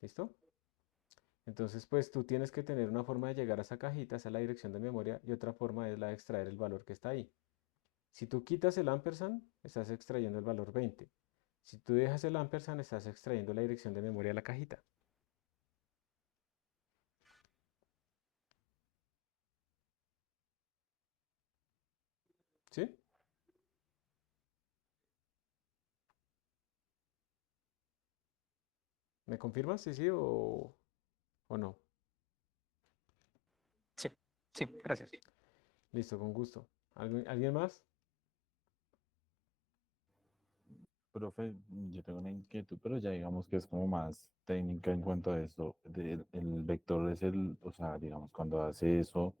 ¿Listo? Entonces, pues tú tienes que tener una forma de llegar a esa cajita, esa es la dirección de memoria, y otra forma es la de extraer el valor que está ahí. Si tú quitas el ampersand, estás extrayendo el valor 20. Si tú dejas el ampersand, estás extrayendo la dirección de memoria de la cajita. ¿Sí? ¿Me confirmas si sí o no? Sí, sí, gracias. Listo, con gusto. ¿Alguien más? Profe, yo tengo una inquietud, pero ya digamos que es como más técnica en cuanto a esto. El vector es o sea, digamos, cuando hace eso,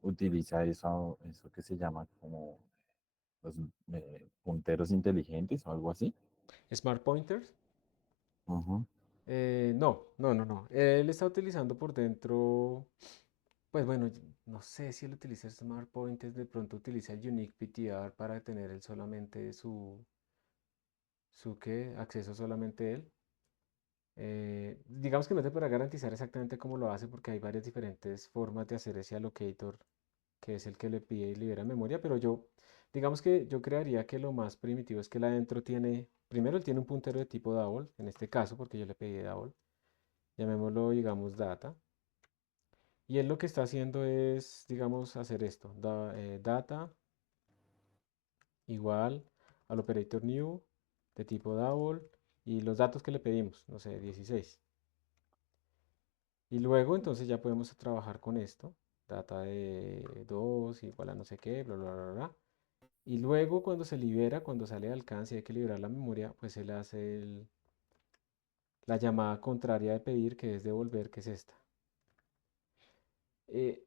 utiliza eso que se llama como los punteros inteligentes o algo así. Smart Pointers. Ujú. No. Él está utilizando por dentro, pues bueno, no sé si él utiliza Smart Pointers, de pronto utiliza el Unique PTR para tener él solamente su ¿qué? Acceso solamente él. Digamos que no te podrá garantizar exactamente cómo lo hace porque hay varias diferentes formas de hacer ese allocator, que es el que le pide y libera memoria, pero digamos que yo crearía que lo más primitivo es que él adentro tiene, primero él tiene un puntero de tipo double, en este caso, porque yo le pedí double, llamémoslo, digamos, data, y él lo que está haciendo es, digamos, hacer esto, data igual al operator new de tipo double y los datos que le pedimos, no sé, 16. Y luego entonces ya podemos trabajar con esto, data de 2 igual a no sé qué, bla, bla, bla, bla. Y luego cuando se libera, cuando sale de alcance y hay que liberar la memoria, pues él hace la llamada contraria de pedir, que es devolver, que es esta. Eh,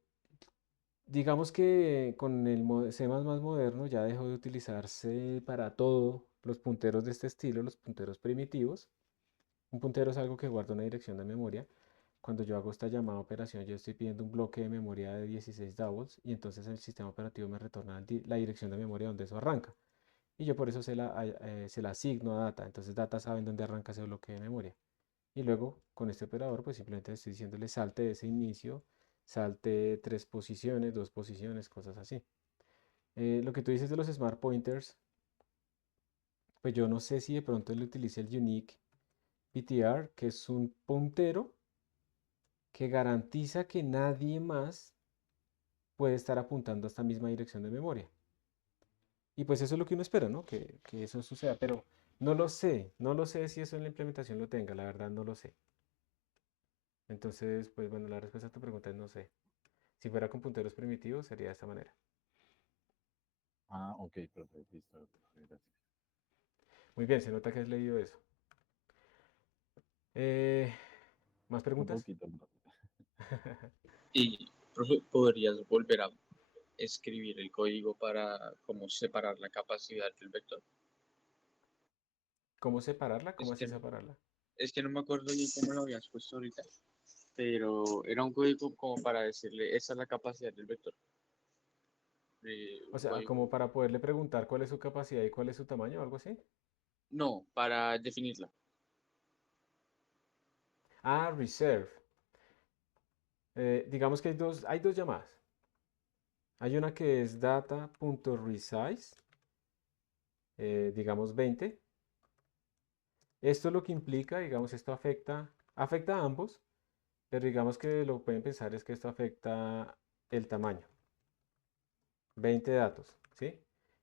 digamos que con el C++ moderno ya dejó de utilizarse para todo los punteros de este estilo, los punteros primitivos. Un puntero es algo que guarda una dirección de memoria. Cuando yo hago esta llamada operación, yo estoy pidiendo un bloque de memoria de 16 doubles y entonces el sistema operativo me retorna la dirección de memoria donde eso arranca. Y yo por eso se la asigno a data. Entonces data sabe en dónde arranca ese bloque de memoria. Y luego con este operador pues simplemente estoy diciéndole salte de ese inicio salte 3 posiciones, 2 posiciones, cosas así. Lo que tú dices de los Smart Pointers, pues yo no sé si de pronto le utilice el Unique PTR, que es un puntero que garantiza que nadie más puede estar apuntando a esta misma dirección de memoria. Y pues eso es lo que uno espera, ¿no? Que eso suceda, pero no lo sé si eso en la implementación lo tenga, la verdad no lo sé. Entonces, pues bueno, la respuesta a tu pregunta es no sé. Si fuera con punteros primitivos sería de esta manera. Ah, ok, profe, listo, profe, gracias. Muy bien, se nota que has leído eso. ¿Más Un preguntas? poquito, profe. Y, profe, ¿podrías volver a escribir el código para cómo separar la capacidad del vector? ¿Cómo separarla? ¿Cómo Es así que, separarla? es que no me acuerdo bien cómo lo habías puesto ahorita, pero era un código como para decirle, esa es la capacidad del vector. O Un sea, como código, para poderle preguntar cuál es su capacidad y cuál es su tamaño o algo así. no, para definirla. Ah, reserve. Digamos que hay dos llamadas. Hay una que es data.resize, digamos 20. Esto lo que implica, digamos, esto afecta a ambos, pero digamos que lo que pueden pensar es que esto afecta el tamaño. 20 datos, ¿sí?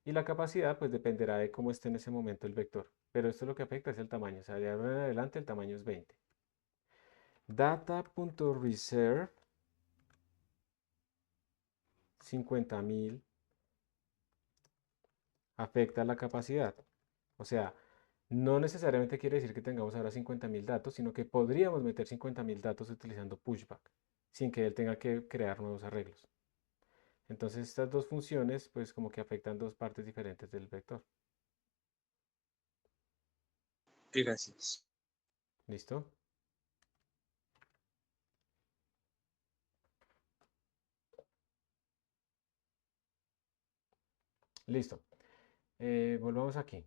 Y la capacidad pues dependerá de cómo esté en ese momento el vector. Pero esto lo que afecta es el tamaño, o sea, de ahora en adelante el tamaño es 20. Data.reserve 50.000 afecta la capacidad. O sea, no necesariamente quiere decir que tengamos ahora 50.000 datos, sino que podríamos meter 50.000 datos utilizando pushback, sin que él tenga que crear nuevos arreglos. Entonces estas dos funciones pues como que afectan dos partes diferentes del vector. Gracias. ¿Listo? Listo. Volvamos aquí.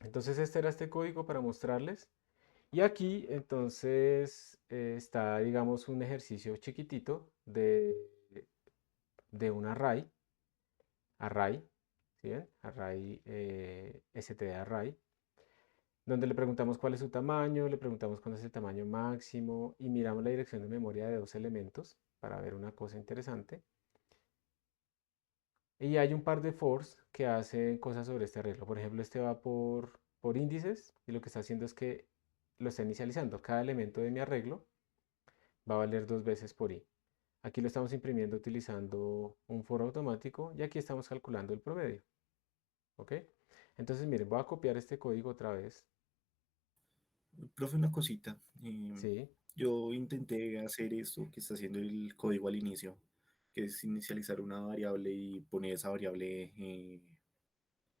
Entonces este era este código para mostrarles. Y aquí entonces está, digamos, un ejercicio chiquitito de un array, ¿sí ven? Array, std_array, donde le preguntamos cuál es su tamaño, le preguntamos cuál es el tamaño máximo y miramos la dirección de memoria de dos elementos para ver una cosa interesante. Y hay un par de fors que hacen cosas sobre este arreglo. Por ejemplo, este va por índices y lo que está haciendo es que lo está inicializando. Cada elemento de mi arreglo va a valer 2 veces por i. Aquí lo estamos imprimiendo utilizando un for automático y aquí estamos calculando el promedio. ¿Ok? Entonces, miren, voy a copiar este código otra vez. Profe, una cosita. Sí, Yo intenté hacer esto que está haciendo el código al inicio, que es inicializar una variable y poner esa variable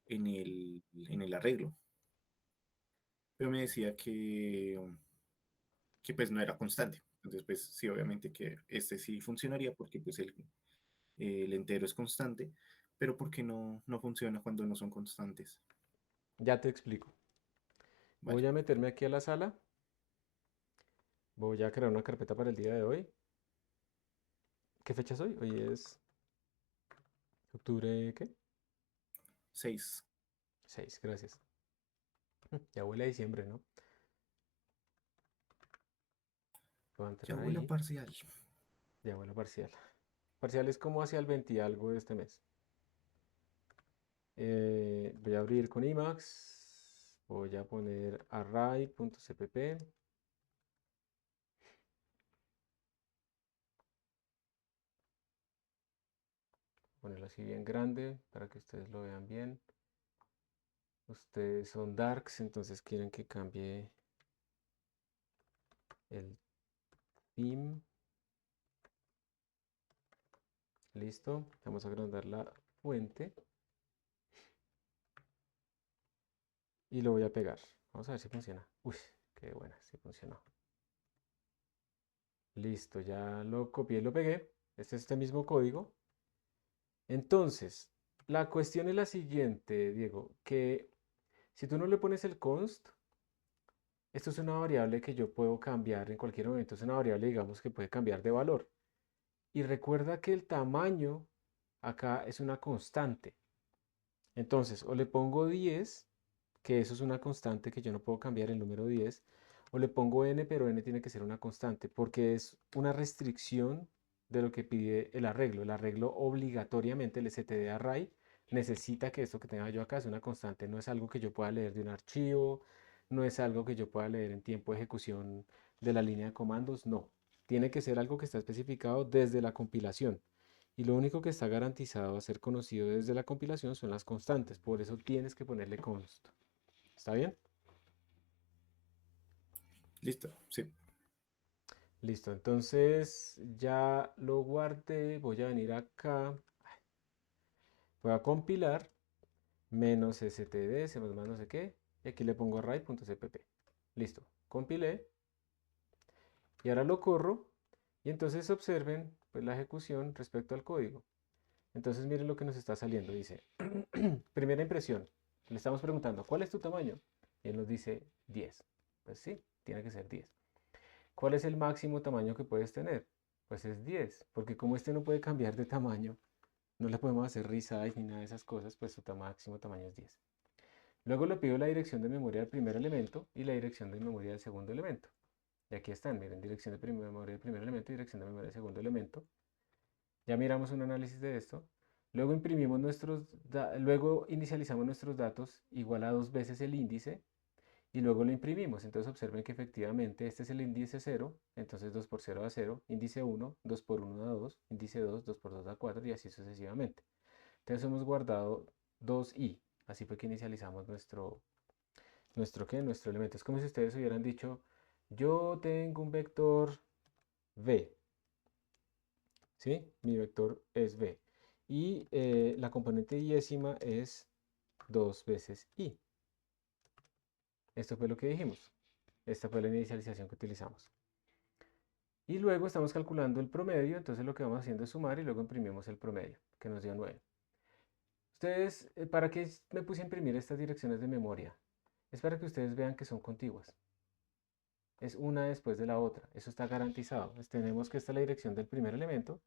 en el arreglo. Pero me decía que pues no era constante. Entonces, pues sí, obviamente que este sí funcionaría porque pues el entero es constante, pero ¿por qué no funciona cuando no son constantes? ya te explico. Voy Vale, a meterme aquí a la sala. Voy a crear una carpeta para el día de hoy. ¿Qué fecha es hoy? Hoy es octubre, ¿qué? 6. 6, gracias. Ya huele a diciembre, ¿no? Voy a Ya entrar huele a ahí. parcial. Ya huele a parcial. Parcial es como hacia el 20 y algo de este mes. Voy a abrir con Emacs. Voy a poner array.cpp. Ponerlo así bien grande para que ustedes lo vean bien. Ustedes son darks, entonces quieren que cambie el theme. Listo. Vamos a agrandar la fuente. Y lo voy a pegar. Vamos a ver si funciona. Uy, qué buena, sí funcionó. Listo, ya lo copié y lo pegué. Este es este mismo código. Entonces, la cuestión es la siguiente, Diego, que si tú no le pones el const, esto es una variable que yo puedo cambiar en cualquier momento. Es una variable, digamos, que puede cambiar de valor. Y recuerda que el tamaño acá es una constante. Entonces, o le pongo 10, que eso es una constante que yo no puedo cambiar el número 10, o le pongo n, pero n tiene que ser una constante, porque es una restricción de lo que pide el arreglo. El arreglo obligatoriamente, el std array, necesita que esto que tenga yo acá es una constante, no es algo que yo pueda leer de un archivo, no es algo que yo pueda leer en tiempo de ejecución de la línea de comandos, no. Tiene que ser algo que está especificado desde la compilación. Y lo único que está garantizado a ser conocido desde la compilación son las constantes. Por eso tienes que ponerle const. ¿Está bien? Listo, sí. Listo. Entonces ya lo guardé. Voy a venir acá. Voy a compilar. Menos std, c++ no sé qué. Y aquí le pongo array.cpp. Listo. Compilé. Y ahora lo corro. Y entonces observen pues, la ejecución respecto al código. Entonces miren lo que nos está saliendo. Dice, primera impresión. Le estamos preguntando, ¿cuál es tu tamaño? Y él nos dice 10. Pues sí, tiene que ser 10. ¿Cuál es el máximo tamaño que puedes tener? Pues es 10, porque como este no puede cambiar de tamaño, no le podemos hacer resize ni nada de esas cosas, pues su máximo tamaño es 10. Luego le pido la dirección de memoria del primer elemento y la dirección de memoria del segundo elemento. Y aquí están, miren, dirección de memoria del primer elemento y dirección de memoria del segundo elemento. Ya miramos un análisis de esto. Luego imprimimos luego inicializamos nuestros datos igual a 2 veces el índice y luego lo imprimimos. Entonces observen que efectivamente este es el índice 0, entonces 2 por 0 da 0, índice 1, 2 por 1 da 2, índice 2, 2 por 2 da 4 y así sucesivamente. Entonces hemos guardado 2i, así fue que inicializamos nuestro elemento. Es como si ustedes hubieran dicho, yo tengo un vector v, ¿sí? Mi vector es v. Y la componente diésima es 2 veces i. Esto fue lo que dijimos. Esta fue la inicialización que utilizamos. Y luego estamos calculando el promedio, entonces lo que vamos haciendo es sumar y luego imprimimos el promedio, que nos dio 9. Ustedes, ¿para qué me puse a imprimir estas direcciones de memoria? Es para que ustedes vean que son contiguas. Es una después de la otra, eso está garantizado. Pues tenemos que esta es la dirección del primer elemento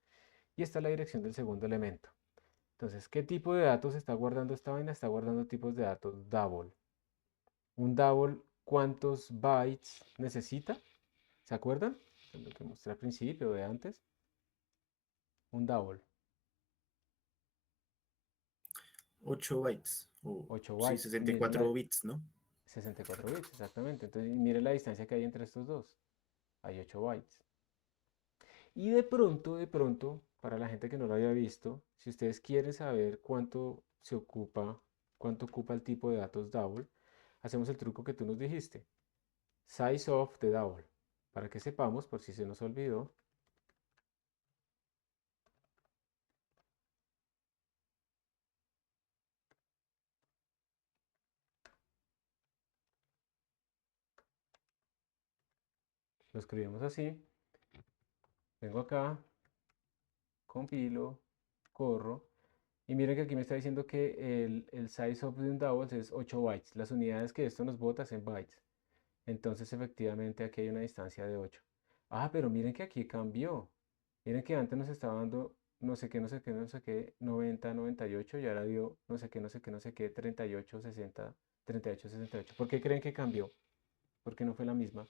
y esta es la dirección del segundo elemento. Entonces, ¿qué tipo de datos está guardando esta vaina? Está guardando tipos de datos double. Un double, ¿cuántos bytes necesita? ¿Se acuerdan? Lo que mostré al principio de antes. Un double. 8 bytes. O 8 sí, bytes. Y mire 64 bits, ¿no? 64 bits, exactamente. Entonces, mire la distancia que hay entre estos dos. Hay 8 bytes. Y de pronto, para la gente que no lo había visto, si ustedes quieren saber cuánto ocupa el tipo de datos double, hacemos el truco que tú nos dijiste. Size of the double. Para que sepamos, por si se nos olvidó, lo escribimos así. Vengo acá, compilo, corro. Y miren que aquí me está diciendo que el size of the doubles es 8 bytes. Las unidades que esto nos bota es en bytes. Entonces efectivamente aquí hay una distancia de 8. Ah, pero miren que aquí cambió. Miren que antes nos estaba dando no sé qué, no sé qué, no sé qué, 90, 98 y ahora dio no sé qué, no sé qué, no sé qué, 38, 60, 38, 68. ¿Por qué creen que cambió? Porque no fue la misma.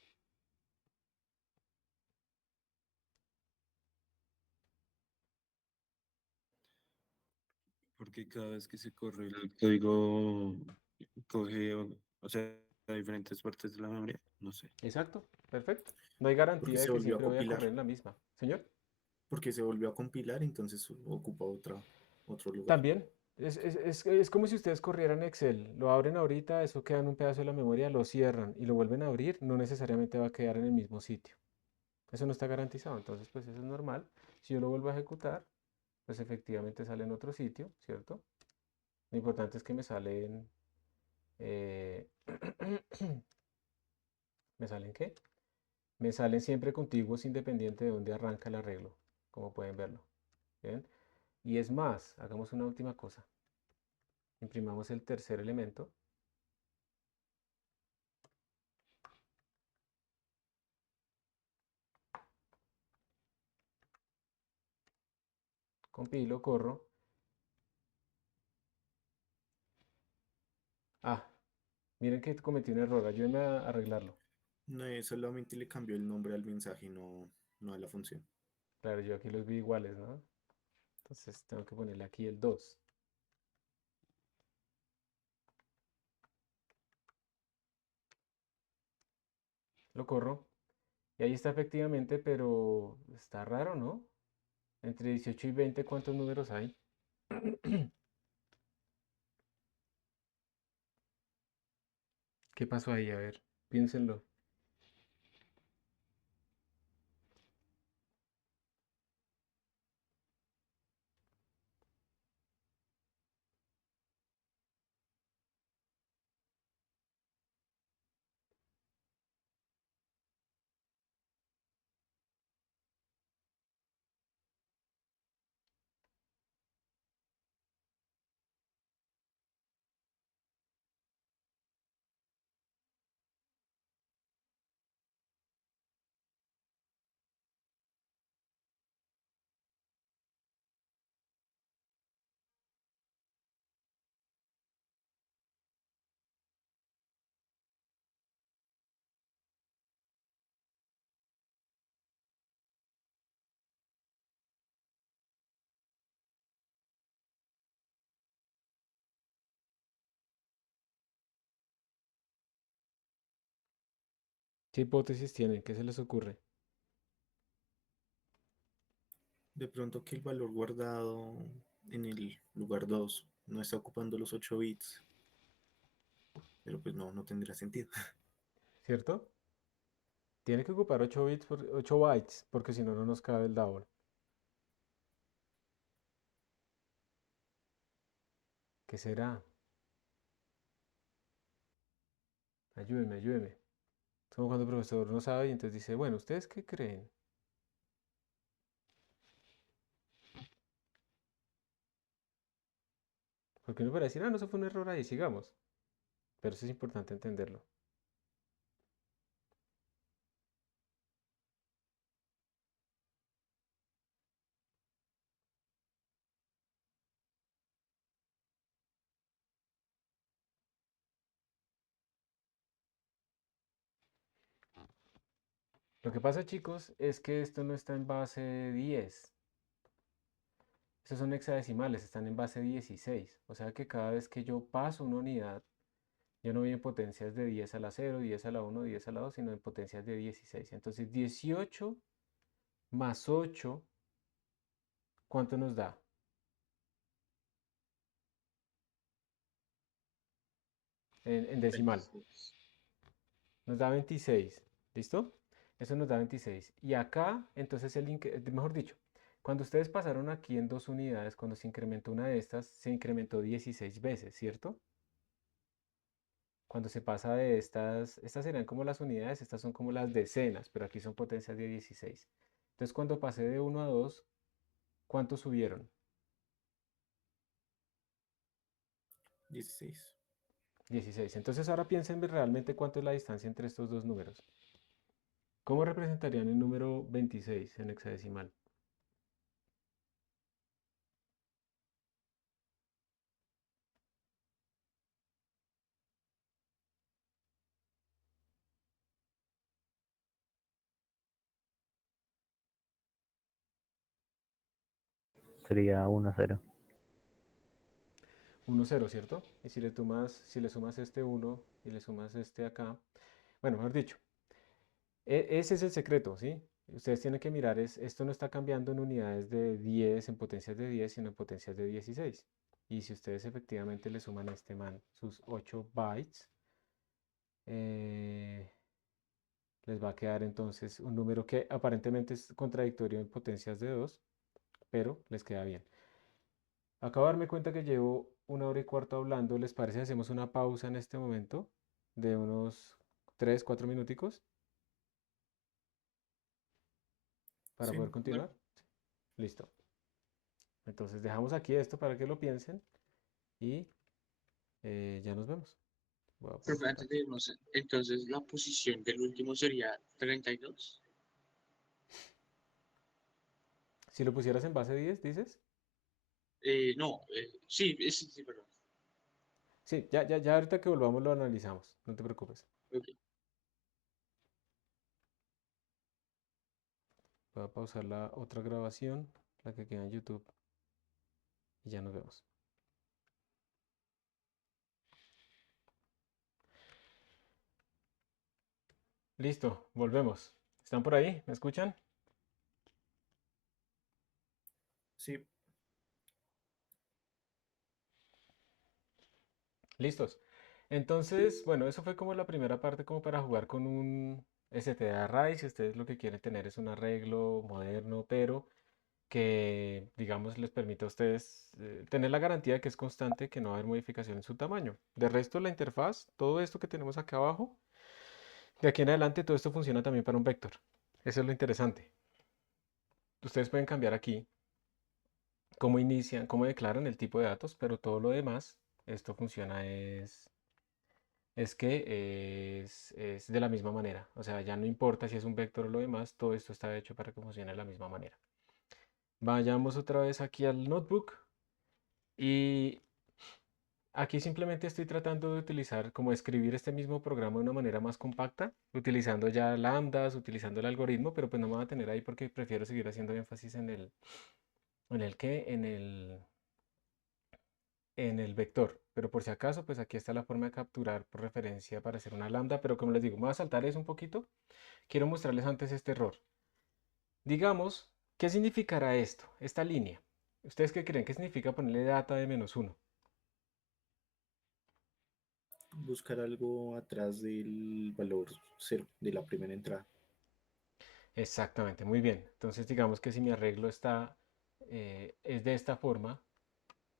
Porque cada vez que se corre el código coge, o sea, diferentes partes de la memoria, no sé. Exacto, perfecto. No hay Porque garantía de se que volvió a siempre voy a correr compilar. en la misma. Señor, Porque se volvió a compilar, entonces ocupa otro lugar. también. Es como si ustedes corrieran Excel, lo abren ahorita, eso queda en un pedazo de la memoria, lo cierran y lo vuelven a abrir, no necesariamente va a quedar en el mismo sitio. Eso no está garantizado, entonces pues eso es normal. Si yo lo vuelvo a ejecutar, pues efectivamente sale en otro sitio, ¿cierto? Lo importante es que me salen... eh, ¿me salen qué? Me salen siempre contiguos independiente de dónde arranca el arreglo, como pueden verlo. ¿Bien? Y es más, hagamos una última cosa. Imprimamos el tercer elemento. Compi, lo corro. Ah, miren que cometí un error. Ayúdenme a arreglarlo. No, solamente le cambió el nombre al mensaje, no a la función. Claro, yo aquí los vi iguales, ¿no? Entonces tengo que ponerle aquí el 2. Lo corro. Y ahí está efectivamente, pero está raro, ¿no? Entre 18 y 20, ¿cuántos números hay? ¿Qué pasó ahí? A ver, piénsenlo. ¿Qué hipótesis tienen? ¿Qué se les ocurre? De pronto que el valor guardado en el lugar 2 no está ocupando los 8 bits, pero pues no tendría sentido. ¿Cierto? Tiene que ocupar 8 bits 8 bytes, porque si no, no nos cabe el double. ¿Qué será? Ayúdenme, ayúdenme. Es como cuando el profesor no sabe y entonces dice, bueno, ¿ustedes qué creen? Porque uno puede decir, ah, no, eso fue un error ahí, sigamos. Pero eso es importante entenderlo. Lo que pasa, chicos, es que esto no está en base 10. Esos son hexadecimales, están en base 16. O sea que cada vez que yo paso una unidad, yo no voy en potencias de 10 a la 0, 10 a la 1, 10 a la 2, sino en potencias de 16. Entonces 18 más 8, ¿cuánto nos da? En decimal. 26. Nos da 26. ¿Listo? Eso nos da 26. Y acá, entonces, mejor dicho, cuando ustedes pasaron aquí en dos unidades, cuando se incrementó una de estas, se incrementó 16 veces, ¿cierto? Cuando se pasa de estas serían como las unidades, estas son como las decenas, pero aquí son potencias de 16. Entonces, cuando pasé de 1 a 2, ¿cuántos subieron? 16. 16. Entonces, ahora piensen realmente cuánto es la distancia entre estos dos números. ¿Cómo representarían el número 26 en hexadecimal? Sería 1-0. 1, 0, ¿cierto? Y si le sumas este 1 y le sumas este acá, bueno, mejor dicho, ese es el secreto, ¿sí? Ustedes tienen que mirar, esto no está cambiando en unidades de 10, en potencias de 10, sino en potencias de 16. Y si ustedes efectivamente le suman a este man sus 8 bytes, eh, les va a quedar entonces un número que aparentemente es contradictorio en potencias de 2, pero les queda bien. Acabo de darme cuenta que llevo 1 hora y cuarto hablando. ¿Les parece si hacemos una pausa en este momento de unos 3, 4 minuticos para Sí, poder Bueno, continuar? Listo. Entonces dejamos aquí esto para que lo piensen y ya nos vemos. Voy a profe, pausar antes de aquí. irnos, entonces la posición del último sería 32. Si lo pusieras en base 10, dices. No, sí, sí, sí, perdón. Sí, ya ahorita que volvamos lo analizamos, no te preocupes. Ok. Voy a pausar la otra grabación, la que queda en YouTube, y ya nos vemos. Listo, volvemos. ¿Están por ahí? ¿Me escuchan? Sí, Listos. Entonces, bueno, eso fue como la primera parte como para jugar con un STD-Array. Si ustedes lo que quieren tener es un arreglo moderno, pero que, digamos, les permita a ustedes tener la garantía de que es constante, que no va a haber modificación en su tamaño. De resto, la interfaz, todo esto que tenemos acá abajo, de aquí en adelante todo esto funciona también para un vector. Eso es lo interesante. Ustedes pueden cambiar aquí cómo inician, cómo declaran el tipo de datos, pero todo lo demás, esto funciona es que es de la misma manera. O sea, ya no importa si es un vector o lo demás, todo esto está hecho para que funcione de la misma manera. Vayamos otra vez aquí al notebook y aquí simplemente estoy tratando de utilizar, como escribir este mismo programa de una manera más compacta, utilizando ya lambdas, utilizando el algoritmo, pero pues no me voy a tener ahí porque prefiero seguir haciendo énfasis en el qué, en el vector. Pero por si acaso, pues aquí está la forma de capturar por referencia para hacer una lambda, pero como les digo, me voy a saltar eso un poquito. Quiero mostrarles antes este error. Digamos, ¿qué significará esto? Esta línea. ¿Ustedes qué creen? ¿Qué significa ponerle data de -1? buscar algo atrás del valor 0 de la primera entrada. Exactamente, muy bien. Entonces digamos que si mi arreglo está, es de esta forma,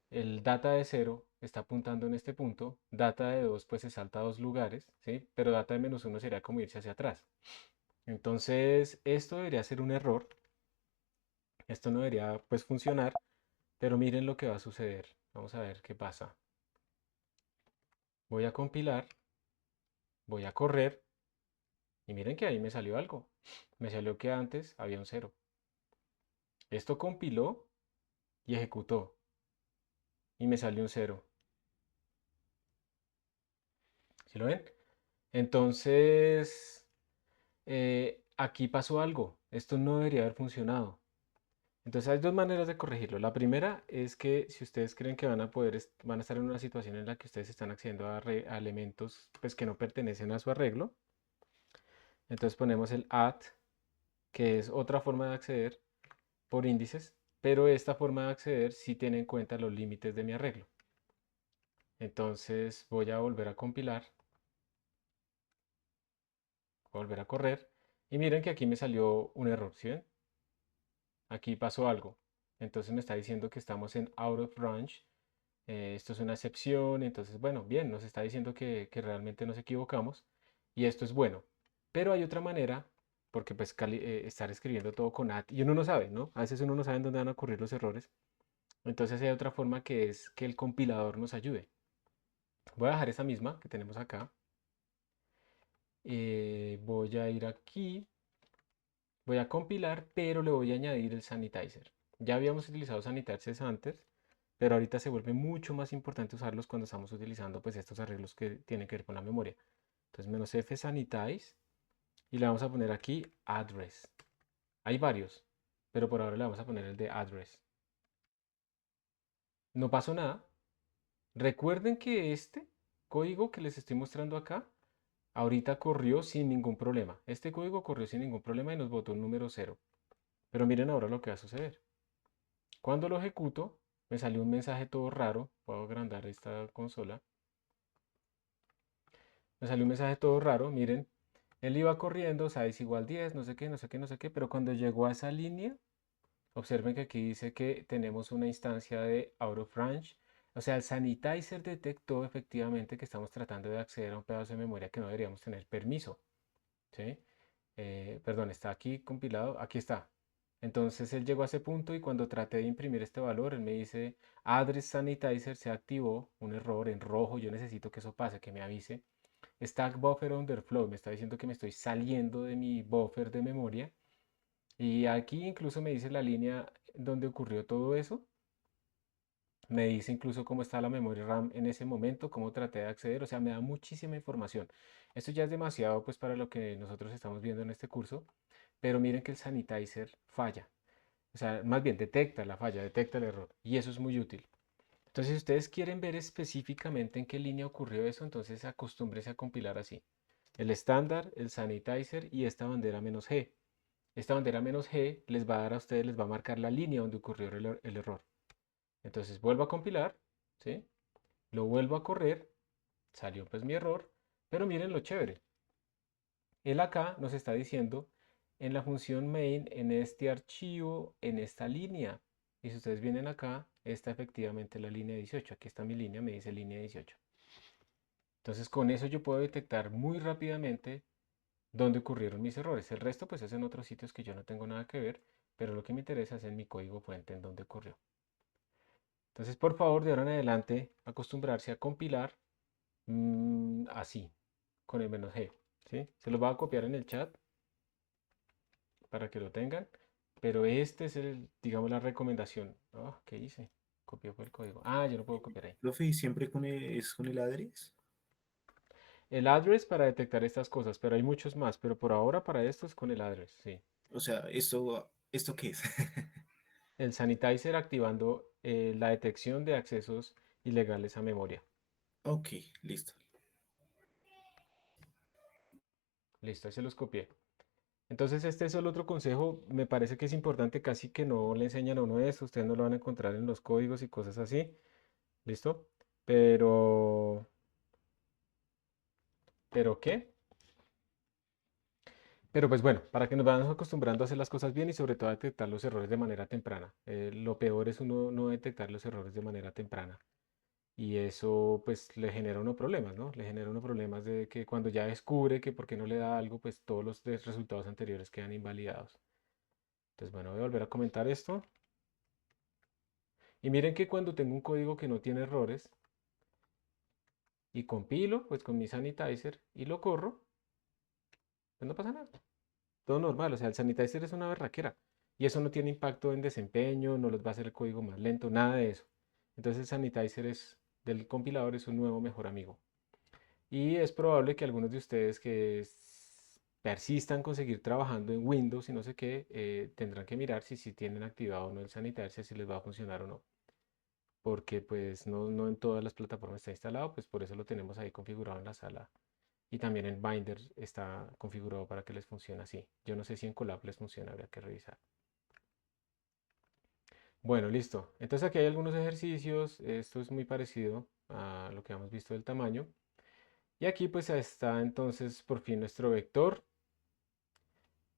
el data de 0 está apuntando en este punto, data de 2 pues se salta a 2 lugares, ¿sí? Pero data de -1 sería como irse hacia atrás. Entonces esto debería ser un error, esto no debería pues funcionar, pero miren lo que va a suceder. Vamos a ver qué pasa. Voy a compilar, voy a correr y miren que ahí me salió algo. Me salió que antes había un 0. Esto compiló y ejecutó y me salió un 0. ¿Sí lo ven? Entonces, aquí pasó algo. Esto no debería haber funcionado. Entonces hay dos maneras de corregirlo. La primera es que si ustedes creen que van a poder, van a estar en una situación en la que ustedes están accediendo a elementos pues, que no pertenecen a su arreglo, entonces ponemos el add, que es otra forma de acceder por índices, pero esta forma de acceder sí tiene en cuenta los límites de mi arreglo. Entonces voy a volver a compilar, volver a correr, y miren que aquí me salió un error, ¿sí ven? Aquí pasó algo. Entonces me está diciendo que estamos en out of range. Esto es una excepción. Entonces, bueno, bien, nos está diciendo que realmente nos equivocamos. Y esto es bueno. Pero hay otra manera, porque pues estar escribiendo todo con at, y uno no sabe, ¿no? A veces uno no sabe en dónde van a ocurrir los errores. Entonces hay otra forma que es que el compilador nos ayude. Voy a dejar esa misma que tenemos acá. Voy a ir aquí. Voy a compilar, pero le voy a añadir el sanitizer. Ya habíamos utilizado sanitizers antes, pero ahorita se vuelve mucho más importante usarlos cuando estamos utilizando pues estos arreglos que tienen que ver con la memoria. Entonces -f sanitize y le vamos a poner aquí address. Hay varios, pero por ahora le vamos a poner el de address. No pasó nada. Recuerden que este código que les estoy mostrando acá ahorita corrió sin ningún problema. Este código corrió sin ningún problema y nos botó un número 0. Pero miren ahora lo que va a suceder. Cuando lo ejecuto, me salió un mensaje todo raro. Puedo agrandar esta consola. Me salió un mensaje todo raro. Miren, él iba corriendo, size igual 10, no sé qué, no sé qué, no sé qué. Pero cuando llegó a esa línea, observen que aquí dice que tenemos una instancia de out of range. O sea, el sanitizer detectó efectivamente que estamos tratando de acceder a un pedazo de memoria que no deberíamos tener permiso. ¿Sí? Perdón, está aquí compilado, aquí está. Entonces él llegó a ese punto y cuando traté de imprimir este valor, él me dice, address sanitizer se activó, un error en rojo, yo necesito que eso pase, que me avise. Stack buffer underflow, me está diciendo que me estoy saliendo de mi buffer de memoria. Y aquí incluso me dice la línea donde ocurrió todo eso. Me dice incluso cómo está la memoria RAM en ese momento, cómo traté de acceder, o sea, me da muchísima información. Esto ya es demasiado pues para lo que nosotros estamos viendo en este curso, pero miren que el sanitizer falla. O sea, más bien detecta la falla, detecta el error y eso es muy útil. Entonces, si ustedes quieren ver específicamente en qué línea ocurrió eso, entonces acostúmbrese a compilar así. El estándar, el sanitizer y esta bandera "-G". Esta bandera "-G" les va a dar a ustedes, les va a marcar la línea donde ocurrió el error. Entonces vuelvo a compilar, ¿sí? Lo vuelvo a correr, salió pues mi error, pero miren lo chévere. Él acá nos está diciendo en la función main, en este archivo, en esta línea. Y si ustedes vienen acá, está efectivamente la línea 18. Aquí está mi línea, me dice línea 18. Entonces con eso yo puedo detectar muy rápidamente dónde ocurrieron mis errores. El resto pues es en otros sitios que yo no tengo nada que ver, pero lo que me interesa es en mi código fuente en dónde ocurrió. Entonces por favor de ahora en adelante acostumbrarse a compilar así, con el "-G", ¿sí? Se los voy a copiar en el chat para que lo tengan, pero este es digamos, la recomendación. ¿Qué hice? Copió fue el código. Yo no puedo copiar ahí. Profe, ¿y siempre es con el address? El address para detectar estas cosas, pero hay muchos más, pero por ahora para esto es con el address, sí. O sea, ¿esto qué es? El sanitizer activando la detección de accesos ilegales a memoria. Ok, listo. Listo, ahí se los copié. Entonces este es el otro consejo, me parece que es importante, casi que no le enseñan a uno esto, ustedes no lo van a encontrar en los códigos y cosas así, ¿listo? ¿Pero qué? Pero pues bueno, para que nos vayamos acostumbrando a hacer las cosas bien y sobre todo a detectar los errores de manera temprana. Lo peor es uno no detectar los errores de manera temprana. Y eso pues le genera a uno problemas, ¿no? Le genera a uno problemas de que cuando ya descubre que por qué no le da algo, pues todos los resultados anteriores quedan invalidados. Entonces bueno, voy a volver a comentar esto. Y miren que cuando tengo un código que no tiene errores y compilo, pues con mi sanitizer y lo corro, pues no pasa nada. Todo normal, o sea, el sanitizer es una berraquera. Y eso no tiene impacto en desempeño, no les va a hacer el código más lento, nada de eso. Entonces el sanitizer del compilador es un nuevo mejor amigo. Y es probable que algunos de ustedes que persistan con seguir trabajando en Windows y no sé qué, tendrán que mirar si tienen activado o no el sanitizer, si les va a funcionar o no. Porque pues no en todas las plataformas está instalado, pues por eso lo tenemos ahí configurado en la sala. Y también en Binder está configurado para que les funcione así. Yo no sé si en Colab les funciona, habría que revisar. Bueno, listo. Entonces aquí hay algunos ejercicios. Esto es muy parecido a lo que hemos visto del tamaño. Y aquí pues está entonces por fin nuestro vector.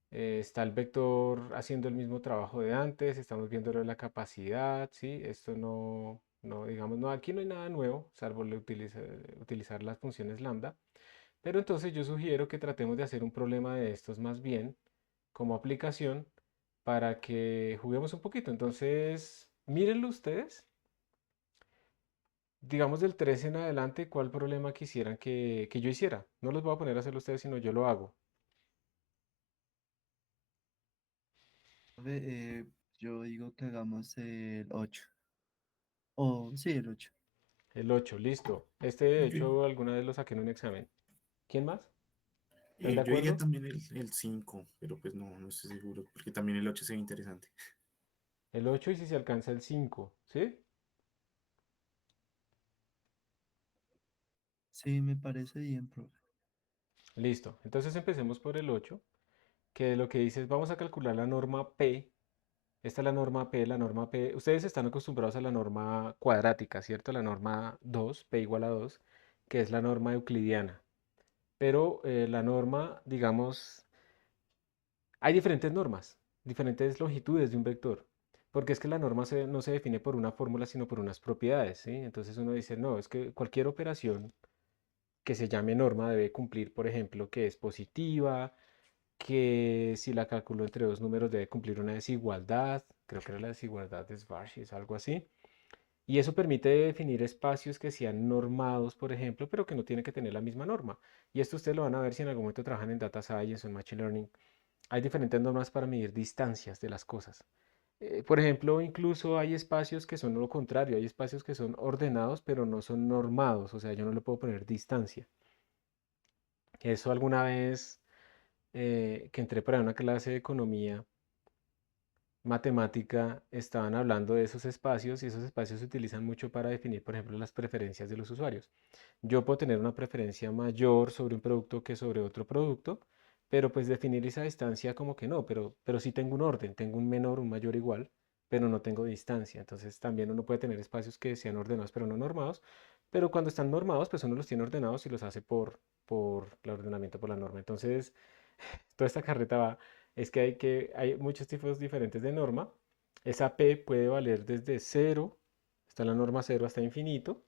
Está el vector haciendo el mismo trabajo de antes. Estamos viendo lo de la capacidad, ¿sí? Esto digamos, aquí no hay nada nuevo, salvo utilizar las funciones lambda. Pero entonces yo sugiero que tratemos de hacer un problema de estos más bien como aplicación para que juguemos un poquito. Entonces, mírenlo ustedes. Digamos del 3 en adelante, ¿cuál problema quisieran que yo hiciera? No los voy a poner a hacerlo ustedes, sino yo lo hago. Profe, yo digo que hagamos el 8. O sí, el 8. El 8, listo. Este de Ok. hecho alguna vez lo saqué en un examen. ¿Quién más? ¿Están de Yo diría acuerdo? también el 5, pero pues no estoy seguro, porque también el 8 se ve interesante. El 8 y si se alcanza el 5, ¿sí? Sí, me parece bien, profe. Listo. Entonces empecemos por el 8, que lo que dice es vamos a calcular la norma P. Esta es la norma P, la norma P. Ustedes están acostumbrados a la norma cuadrática, ¿cierto? La norma 2, P igual a 2, que es la norma euclidiana. Pero la norma, digamos, hay diferentes normas, diferentes longitudes de un vector. Porque es que la norma no se define por una fórmula, sino por unas propiedades, ¿sí? Entonces uno dice, no, es que cualquier operación que se llame norma debe cumplir, por ejemplo, que es positiva, que si la calculo entre dos números debe cumplir una desigualdad, creo que era la desigualdad de Schwarzschild, algo así. Y eso permite definir espacios que sean normados, por ejemplo, pero que no tienen que tener la misma norma. Y esto ustedes lo van a ver si en algún momento trabajan en Data Science o en Machine Learning. Hay diferentes normas para medir distancias de las cosas. Por ejemplo, incluso hay espacios que son lo contrario, hay espacios que son ordenados pero no son normados, o sea, yo no le puedo poner distancia. Eso alguna vez que entré para una clase de economía matemática, estaban hablando de esos espacios y esos espacios se utilizan mucho para definir, por ejemplo, las preferencias de los usuarios. Yo puedo tener una preferencia mayor sobre un producto que sobre otro producto, pero pues definir esa distancia como que no, pero sí tengo un orden, tengo un menor, un mayor igual, pero no tengo distancia. Entonces también uno puede tener espacios que sean ordenados pero no normados, pero cuando están normados, pues uno los tiene ordenados y los hace por el ordenamiento, por la norma. Entonces, toda esta carreta va, es que hay muchos tipos diferentes de norma. Esa P puede valer desde cero, está la norma cero hasta infinito.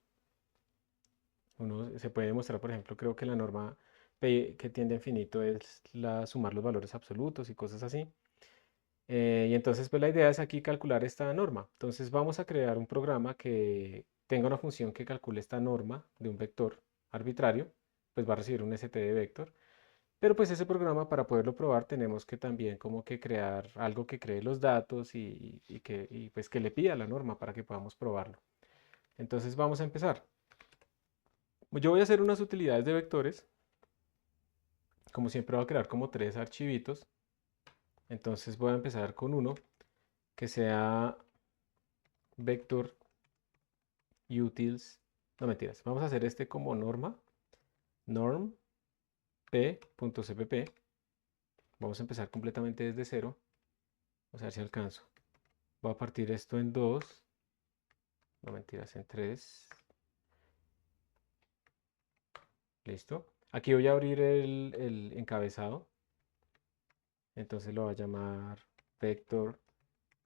Uno se puede demostrar, por ejemplo, creo que la norma P que tiende a infinito es la sumar los valores absolutos y cosas así. Y entonces, pues la idea es aquí calcular esta norma. Entonces vamos a crear un programa que tenga una función que calcule esta norma de un vector arbitrario, pues va a recibir un std vector. Pero pues ese programa para poderlo probar tenemos que también como que crear algo que cree los datos y pues que le pida la norma para que podamos probarlo. Entonces vamos a empezar. Yo voy a hacer unas utilidades de vectores. Como siempre voy a crear como tres archivitos. Entonces voy a empezar con uno que sea vector utils. No mentiras, vamos a hacer este como norma. Norm p.cpp. Vamos a empezar completamente desde cero. Vamos a ver si alcanzo. Voy a partir esto en dos. No mentiras, en tres. Listo. Aquí voy a abrir el encabezado. Entonces lo voy a llamar vector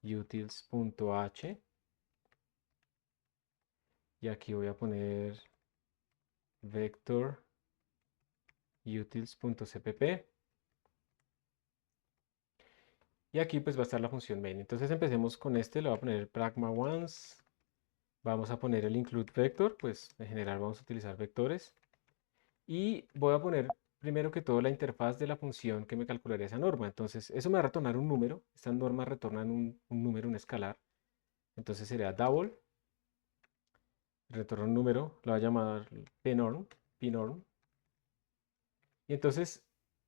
utils.h. Y aquí voy a poner vector utils.cpp. Y aquí pues va a estar la función main. Entonces empecemos con este. Le voy a poner pragma once. Vamos a poner el include vector. Pues en general vamos a utilizar vectores. Y voy a poner primero que todo la interfaz de la función que me calcularía esa norma. Entonces eso me va a retornar un número. Estas normas retornan un número, un escalar. Entonces sería double. Retorna un número. Lo voy a llamar pnorm. Pnorm. Y entonces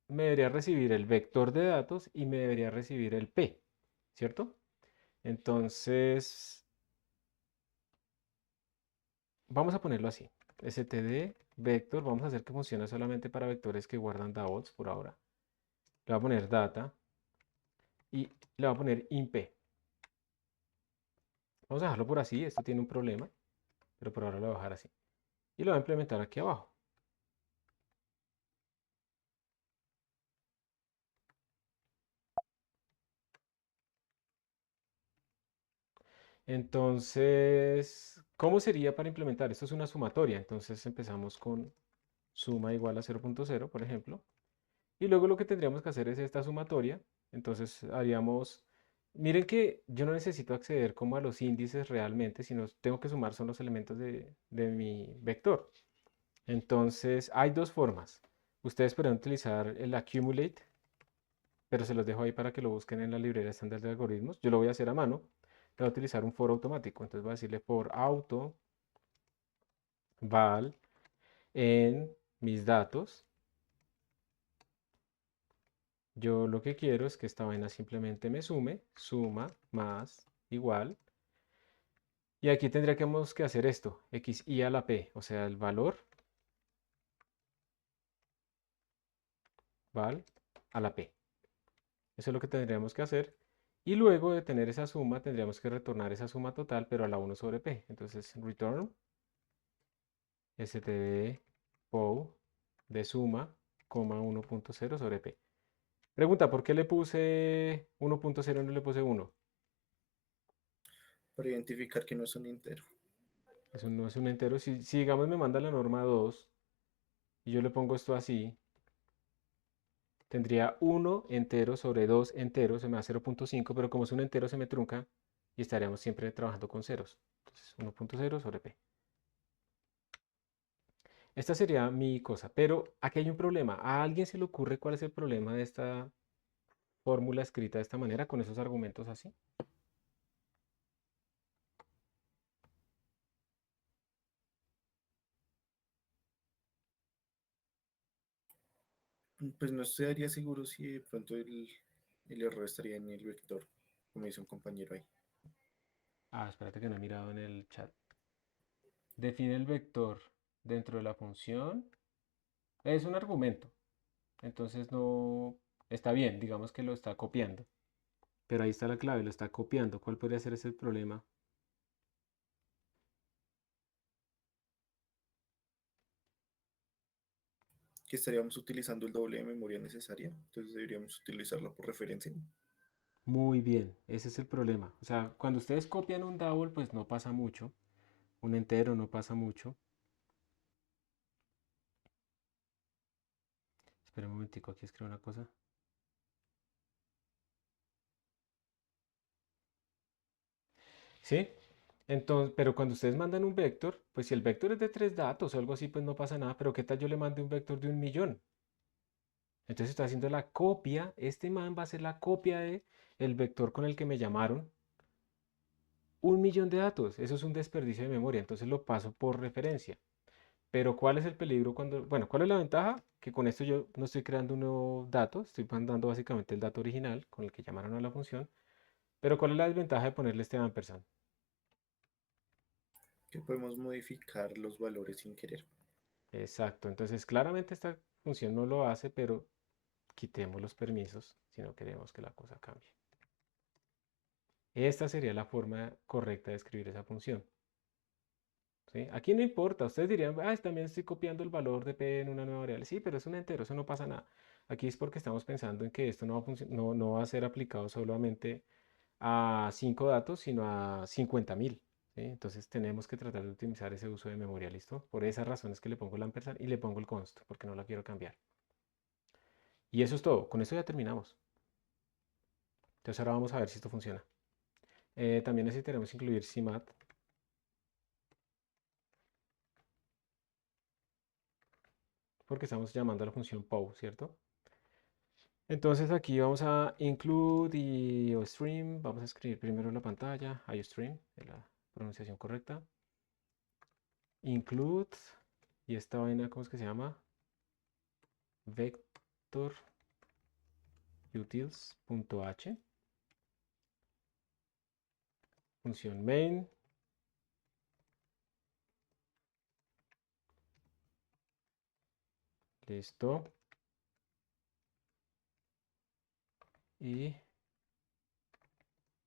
me debería recibir el vector de datos y me debería recibir el p. ¿Cierto? Entonces vamos a ponerlo así. std vector. Vamos a hacer que funcione solamente para vectores que guardan doubles por ahora. Le voy a poner data. Y le voy a poner imp. Vamos a dejarlo por así, esto tiene un problema, pero por ahora lo voy a dejar así. Y lo voy a implementar aquí abajo. Entonces, ¿cómo sería para implementar? Esto es una sumatoria, entonces empezamos con suma igual a 0.0, por ejemplo. Y luego lo que tendríamos que hacer es esta sumatoria. Entonces haríamos, miren que yo no necesito acceder como a los índices realmente, sino tengo que sumar son los elementos de mi vector. Entonces hay dos formas. Ustedes podrán utilizar el accumulate, pero se los dejo ahí para que lo busquen en la librería estándar de algoritmos. Yo lo voy a hacer a mano. Voy a utilizar un for automático. Entonces voy a decirle for auto val en mis datos. Yo lo que quiero es que esta vaina simplemente me sume, suma más igual. Y aquí tendríamos que hacer esto, xi a la p, o sea, el valor val a la p. Eso es lo que tendríamos que hacer. Y luego de tener esa suma, tendríamos que retornar esa suma total, pero a la 1 sobre p. Entonces, return std pow de suma, 1.0 sobre p. Pregunta, ¿por qué le puse 1.0 y no le puse 1? Para identificar que no es un entero. Eso no es un entero. Si digamos me manda la norma 2 y yo le pongo esto así, tendría 1 entero sobre 2 enteros, se me da 0.5, pero como es un entero se me trunca y estaríamos siempre trabajando con ceros. Entonces 1.0 sobre p. Esta sería mi cosa, pero aquí hay un problema. ¿A alguien se le ocurre cuál es el problema de esta fórmula escrita de esta manera, con esos argumentos así? Pues no estaría seguro si de pronto el error estaría en el vector, como dice un compañero ahí. Ah, espérate que no he mirado en el chat. Define el vector dentro de la función. Es un argumento. Entonces no está bien, digamos que lo está copiando. Pero ahí está la clave, lo está copiando. ¿Cuál podría ser ese problema? Que estaríamos utilizando el doble de memoria necesaria, entonces deberíamos utilizarla por referencia. Muy bien, ese es el problema. O sea, cuando ustedes copian un double, pues no pasa mucho. Un entero no pasa mucho. Espera un momentico, aquí escribo una cosa. ¿Sí? Entonces, pero cuando ustedes mandan un vector, pues si el vector es de 3 datos o algo así, pues no pasa nada. Pero ¿qué tal yo le mande un vector de 1.000.000? Entonces está haciendo la copia. Este man va a hacer la copia de el vector con el que me llamaron. 1.000.000 de datos. Eso es un desperdicio de memoria. Entonces lo paso por referencia. Pero ¿cuál es el peligro cuando... Bueno, ¿cuál es la ventaja? Que con esto yo no estoy creando un nuevo dato. Estoy mandando básicamente el dato original con el que llamaron a la función. Pero ¿cuál es la desventaja de ponerle este ampersand? Que podemos modificar los valores sin querer. Exacto. Entonces claramente esta función no lo hace, pero quitemos los permisos si no queremos que la cosa cambie. Esta sería la forma correcta de escribir esa función. ¿Sí? Aquí no importa, ustedes dirían, ah, también estoy copiando el valor de p en una nueva variable. Sí, pero es un entero, eso no pasa nada. Aquí es porque estamos pensando en que esto no va a ser aplicado solamente a 5 datos, sino a 50.000. ¿Sí? Entonces tenemos que tratar de optimizar ese uso de memoria, ¿listo? Por esas razones que le pongo el ampersand y le pongo el const, porque no la quiero cambiar. Y eso es todo, con esto ya terminamos. Entonces ahora vamos a ver si esto funciona. También necesitaremos incluir CMAT. Porque estamos llamando a la función POW, ¿cierto? Entonces aquí vamos a include IOStream. Vamos a escribir primero en la pantalla IOStream, de la pronunciación correcta. Include, y esta vaina, ¿cómo es que se llama? Vector utils.h. Función main. Listo. Y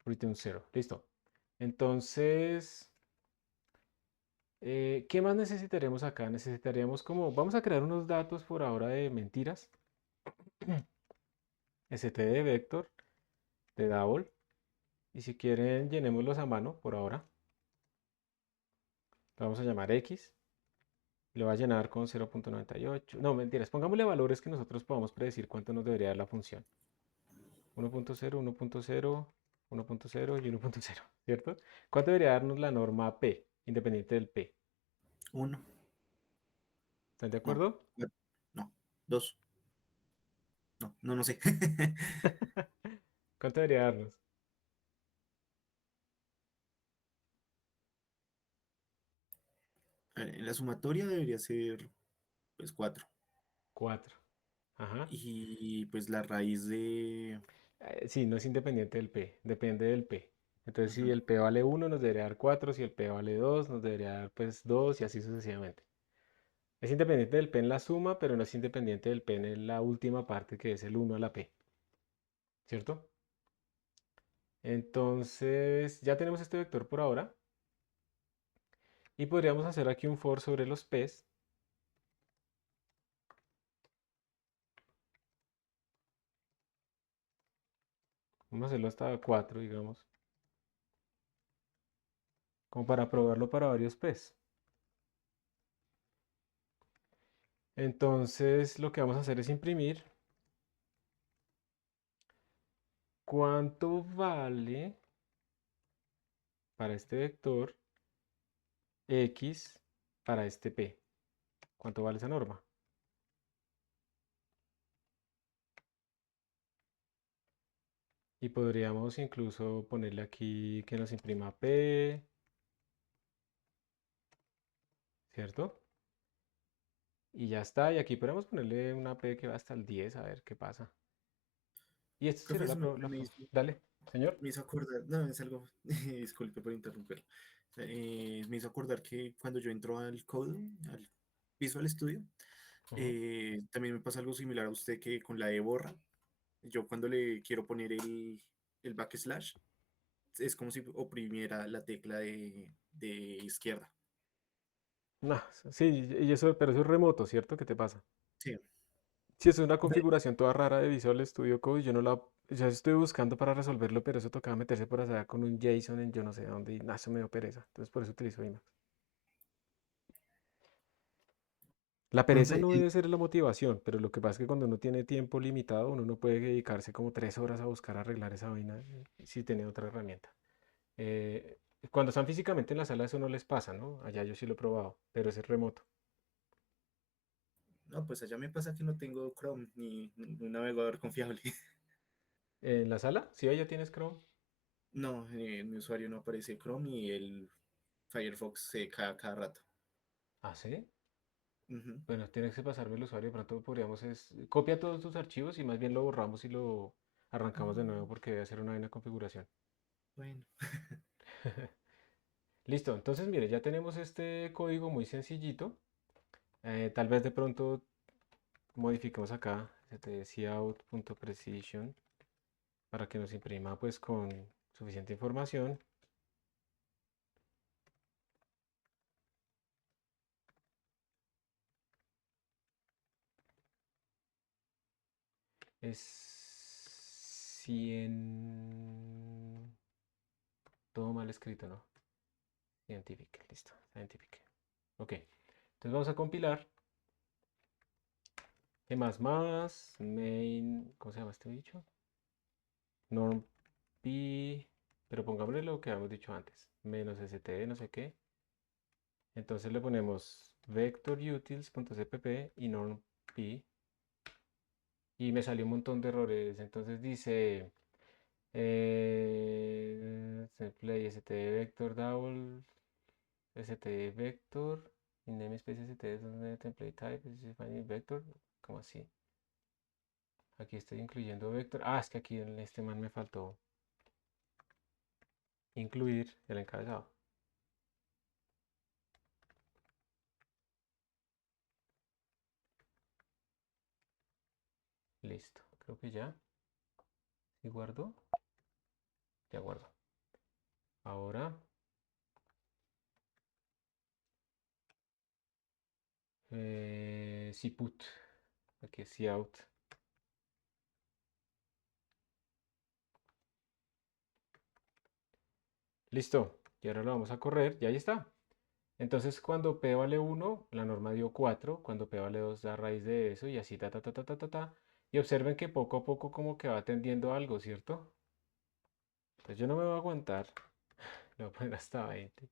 return 0. Listo. Entonces, ¿qué más necesitaremos acá? Necesitaríamos como, vamos a crear unos datos por ahora de mentiras. std vector de double. Y si quieren, llenémoslos a mano por ahora. Lo vamos a llamar X. Le voy a llenar con 0.98. No, mentiras. Pongámosle valores que nosotros podamos predecir cuánto nos debería dar la función. 1.0, 1.0, 1.0 y 1.0, ¿cierto? ¿Cuánto debería darnos la norma P, independiente del P? 1. ¿Están de No, acuerdo? no, 2. No sé. ¿Cuánto debería darnos? A ver, en la sumatoria debería ser pues 4. 4. Ajá. Y pues la raíz de... Sí, no es independiente del P, depende del P. Entonces, si Ujú. el P vale 1, nos debería dar 4. Si el P vale 2, nos debería dar pues 2 y así sucesivamente. Es independiente del P en la suma, pero no es independiente del P en la última parte, que es el 1 a la P. ¿Cierto? Entonces, ya tenemos este vector por ahora. Y podríamos hacer aquí un for sobre los P's. Vamos a hacerlo hasta 4, digamos. Como para probarlo para varios P's. Entonces, lo que vamos a hacer es imprimir cuánto vale para este vector X para este P. ¿Cuánto vale esa norma? Y podríamos incluso ponerle aquí que nos imprima P, ¿cierto? Y ya está. Y aquí podemos ponerle una P que va hasta el 10, a ver qué pasa. Y esto será Profesor, Dale, señor. me hizo acordar, no, es algo, disculpe por interrumpir. Me hizo acordar que cuando yo entro al Code, al Visual Studio, Ujú. también me pasa algo similar a usted que con la E borra. Yo cuando le quiero poner el backslash, es como si oprimiera la tecla de izquierda. No, sí, pero eso es remoto, ¿cierto? ¿Qué te pasa? Sí. Sí, es una configuración toda rara de Visual Studio Code. Yo estoy buscando para resolverlo, pero eso tocaba meterse por allá con un JSON en yo no sé dónde y nada, eso me dio pereza. Entonces por eso utilizo Emacs. La pereza Profe, no debe ser la motivación, pero lo que pasa es que cuando uno tiene tiempo limitado, uno no puede dedicarse como 3 horas a buscar arreglar esa vaina si tiene otra herramienta. Eh, Cuando están físicamente en la sala eso no les pasa, ¿no? Allá yo sí lo he probado, pero ese es remoto. No, pues allá me pasa que no tengo Chrome ni un navegador confiable. ¿En la sala? Sí, allá tienes Chrome. No, en mi usuario no aparece Chrome y el Firefox se cae cada rato. ¿Ah, sí? Ujú. Bueno, tienes que pasarme el usuario, de pronto podríamos copia todos tus archivos y más bien lo borramos y lo arrancamos de nuevo Ah, porque debe hacer una buena configuración. bueno. Listo, entonces mire, ya tenemos este código muy sencillito. Tal vez de pronto modifiquemos acá cout.precision para que nos imprima pues con suficiente información. Es 100... Todo mal escrito, ¿no? Scientific, listo, scientific. Ok, entonces vamos a compilar. E más, main, ¿cómo se llama este bicho? Norm p, pero pongámosle lo que habíamos dicho antes, menos st, no sé qué. Entonces le ponemos vectorutils.cpp y norm p. Y me salió un montón de errores. Entonces dice play st vector double st vector in namespace st es donde template type is defining vector. ¿Cómo así? Aquí estoy incluyendo vector. Ah, es que aquí en este man me faltó incluir el encabezado. Listo, creo que ya. ¿Y guardo? Ya guardo. Ahora, put. Aquí es cout. Listo. Y ahora lo vamos a correr. Y ahí está. Entonces, cuando p vale 1, la norma dio 4. Cuando p vale 2, da raíz de eso. Y así, ta, ta, ta, ta, ta, ta, ta. Y observen que poco a poco como que va atendiendo algo, ¿cierto? Pues yo no me voy a aguantar. Le voy a poner hasta 20.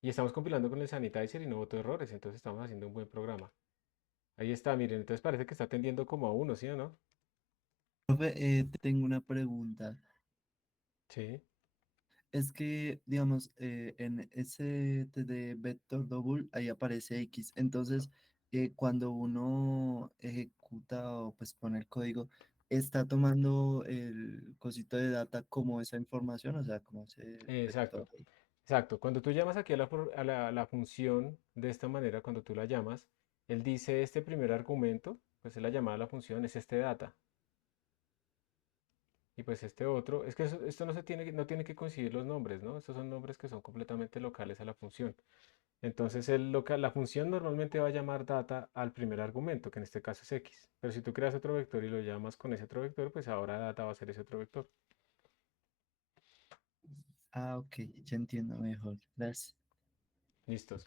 Y estamos compilando con el sanitizer y no boto errores. Entonces estamos haciendo un buen programa. Ahí está, miren. Entonces parece que está atendiendo como a 1, ¿sí o no? profe, tengo una pregunta. Sí. Es que, digamos, en ese de vector double, ahí aparece X. Entonces, cuando uno ejecuta o pues pone el código, está tomando el cosito de data como esa información, o sea, como ese vector. Exacto. Exacto. Cuando tú llamas aquí a la función de esta manera, cuando tú la llamas, él dice este primer argumento, pues es la llamada a la función, es este data. Y pues este otro, es que esto no tiene que coincidir los nombres, ¿no? Estos son nombres que son completamente locales a la función. Entonces la función normalmente va a llamar data al primer argumento, que en este caso es x. Pero si tú creas otro vector y lo llamas con ese otro vector, pues ahora data va a ser ese otro vector. Ah, ok, ya entiendo mejor. Gracias. Listos.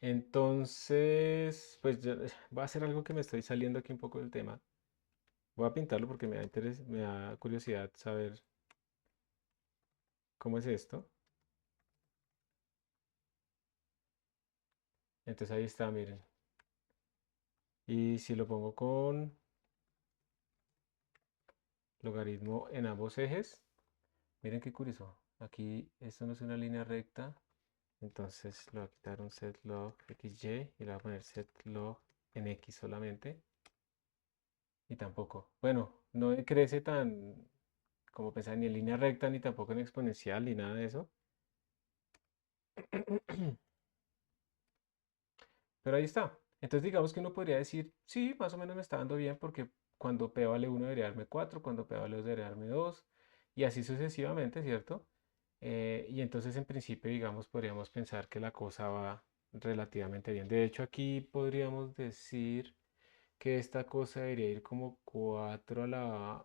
Entonces, pues voy a hacer algo que me estoy saliendo aquí un poco del tema. Voy a pintarlo porque me da interés, me da curiosidad saber cómo es esto. Entonces ahí está, miren. Y si lo pongo con logaritmo en ambos ejes, miren qué curioso. Aquí esto no es una línea recta, entonces le voy a quitar un setlog xy y le voy a poner setlog en x solamente. Y tampoco. Bueno, no crece tan como pensar ni en línea recta, ni tampoco en exponencial, ni nada de eso. Pero ahí está. Entonces digamos que uno podría decir, sí, más o menos me está dando bien porque cuando P vale 1 debería darme 4, cuando P vale 2 debería darme 2, y así sucesivamente, ¿cierto? Y entonces en principio, digamos, podríamos pensar que la cosa va relativamente bien. De hecho, aquí podríamos decir que esta cosa debería ir como 4 a la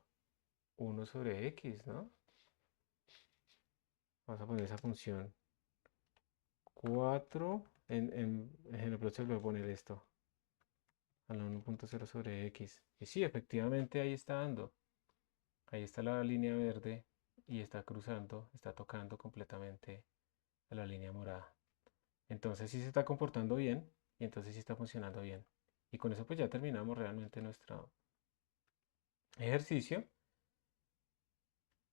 1 sobre x, ¿no? Vamos a poner esa función 4 en GNPLOT voy a poner esto a la 1.0 sobre x. Y sí, efectivamente ahí está dando. Ahí está la línea verde y está cruzando, está tocando completamente a la línea morada. Entonces sí se está comportando bien y entonces sí está funcionando bien. Y con eso pues ya terminamos realmente nuestro ejercicio.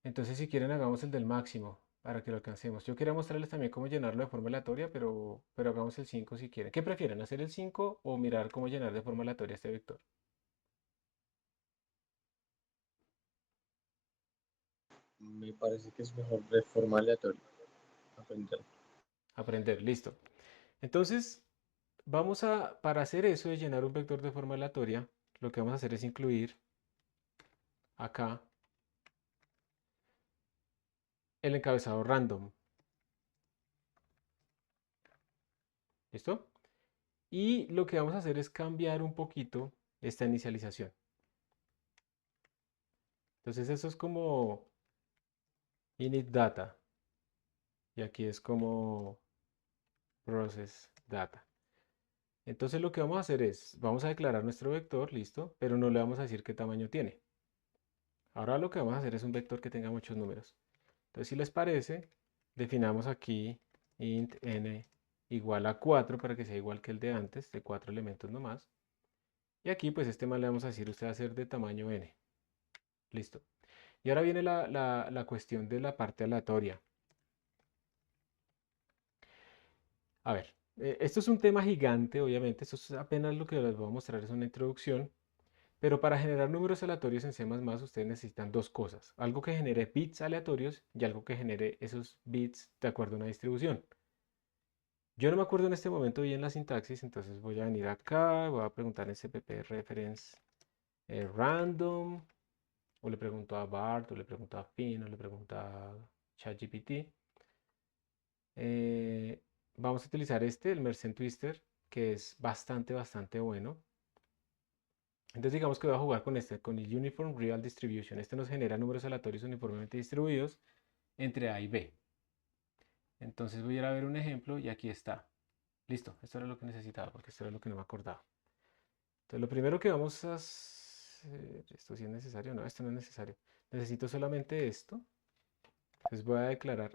Entonces si quieren hagamos el del máximo para que lo alcancemos. Yo quería mostrarles también cómo llenarlo de forma aleatoria, pero hagamos el 5 si quieren. ¿Qué prefieren? ¿Hacer el 5 o mirar cómo llenar de forma aleatoria este vector? Me parece que es mejor de forma aleatoria aprender. Aprender, listo. Entonces, para hacer eso de llenar un vector de forma aleatoria, lo que vamos a hacer es incluir acá el encabezado random. ¿Listo? Y lo que vamos a hacer es cambiar un poquito esta inicialización. Entonces eso es como init data. Y aquí es como process data. Entonces lo que vamos a hacer es, vamos a declarar nuestro vector, listo, pero no le vamos a decir qué tamaño tiene. Ahora lo que vamos a hacer es un vector que tenga muchos números. Entonces si les parece, definamos aquí int n igual a 4 para que sea igual que el de antes, de 4 elementos nomás. Y aquí pues este más le vamos a decir, usted va a ser de tamaño n. Listo. Y ahora viene la cuestión de la parte aleatoria. A ver, esto es un tema gigante, obviamente, esto es apenas lo que les voy a mostrar, es una introducción, pero para generar números aleatorios en C++ ustedes necesitan dos cosas, algo que genere bits aleatorios y algo que genere esos bits de acuerdo a una distribución. Yo no me acuerdo en este momento bien la sintaxis, entonces voy a venir acá, voy a preguntar en cpp reference random, o le pregunto a BART, o le pregunto a Finn, o le pregunto a ChatGPT. Vamos a utilizar el Mersenne Twister, que es bastante bueno. Entonces digamos que voy a jugar con con el Uniform Real Distribution. Este nos genera números aleatorios uniformemente distribuidos entre A y B. Entonces voy a ir a ver un ejemplo y aquí está. Listo, esto era lo que necesitaba porque esto era lo que no me acordaba. Entonces lo primero que vamos a hacer, esto sí es necesario, no, esto no es necesario. Necesito solamente esto. Entonces voy a declarar,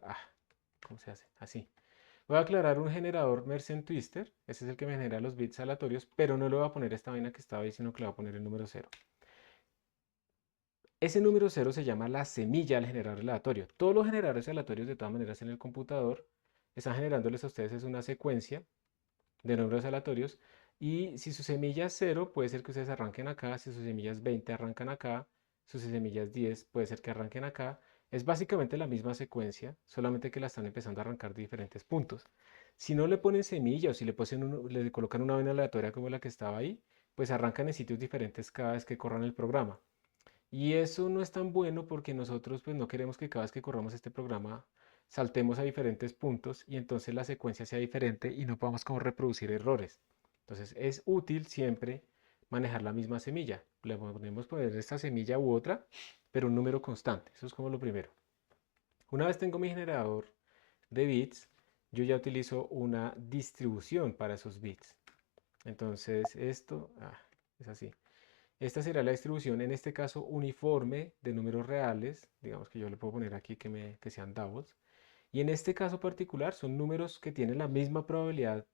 ¿cómo se hace? Así. Voy a declarar un generador Mersenne Twister. Este es el que me genera los bits aleatorios, pero no le voy a poner esta vaina que estaba ahí, sino que le voy a poner el número 0. Ese número 0 se llama la semilla del generador aleatorio. Todos los generadores aleatorios, de todas maneras, en el computador, están generándoles a ustedes es una secuencia de números aleatorios. Y si su semilla es 0, puede ser que ustedes arranquen acá. Si su semilla es 20, arrancan acá. Si su semilla es 10, puede ser que arranquen acá. Es básicamente la misma secuencia, solamente que la están empezando a arrancar de diferentes puntos. Si no le ponen semilla o si le colocan una vaina aleatoria como la que estaba ahí, pues arrancan en sitios diferentes cada vez que corran el programa. Y eso no es tan bueno porque nosotros pues no queremos que cada vez que corramos este programa saltemos a diferentes puntos y entonces la secuencia sea diferente y no podamos como reproducir errores. Entonces es útil siempre manejar la misma semilla. Le podemos poner esta semilla u otra, pero un número constante. Eso es como lo primero. Una vez tengo mi generador de bits, yo ya utilizo una distribución para esos bits. Entonces esto es así. Esta será la distribución, en este caso uniforme de números reales. Digamos que yo le puedo poner aquí que sean doubles. Y en este caso particular son números que tienen la misma probabilidad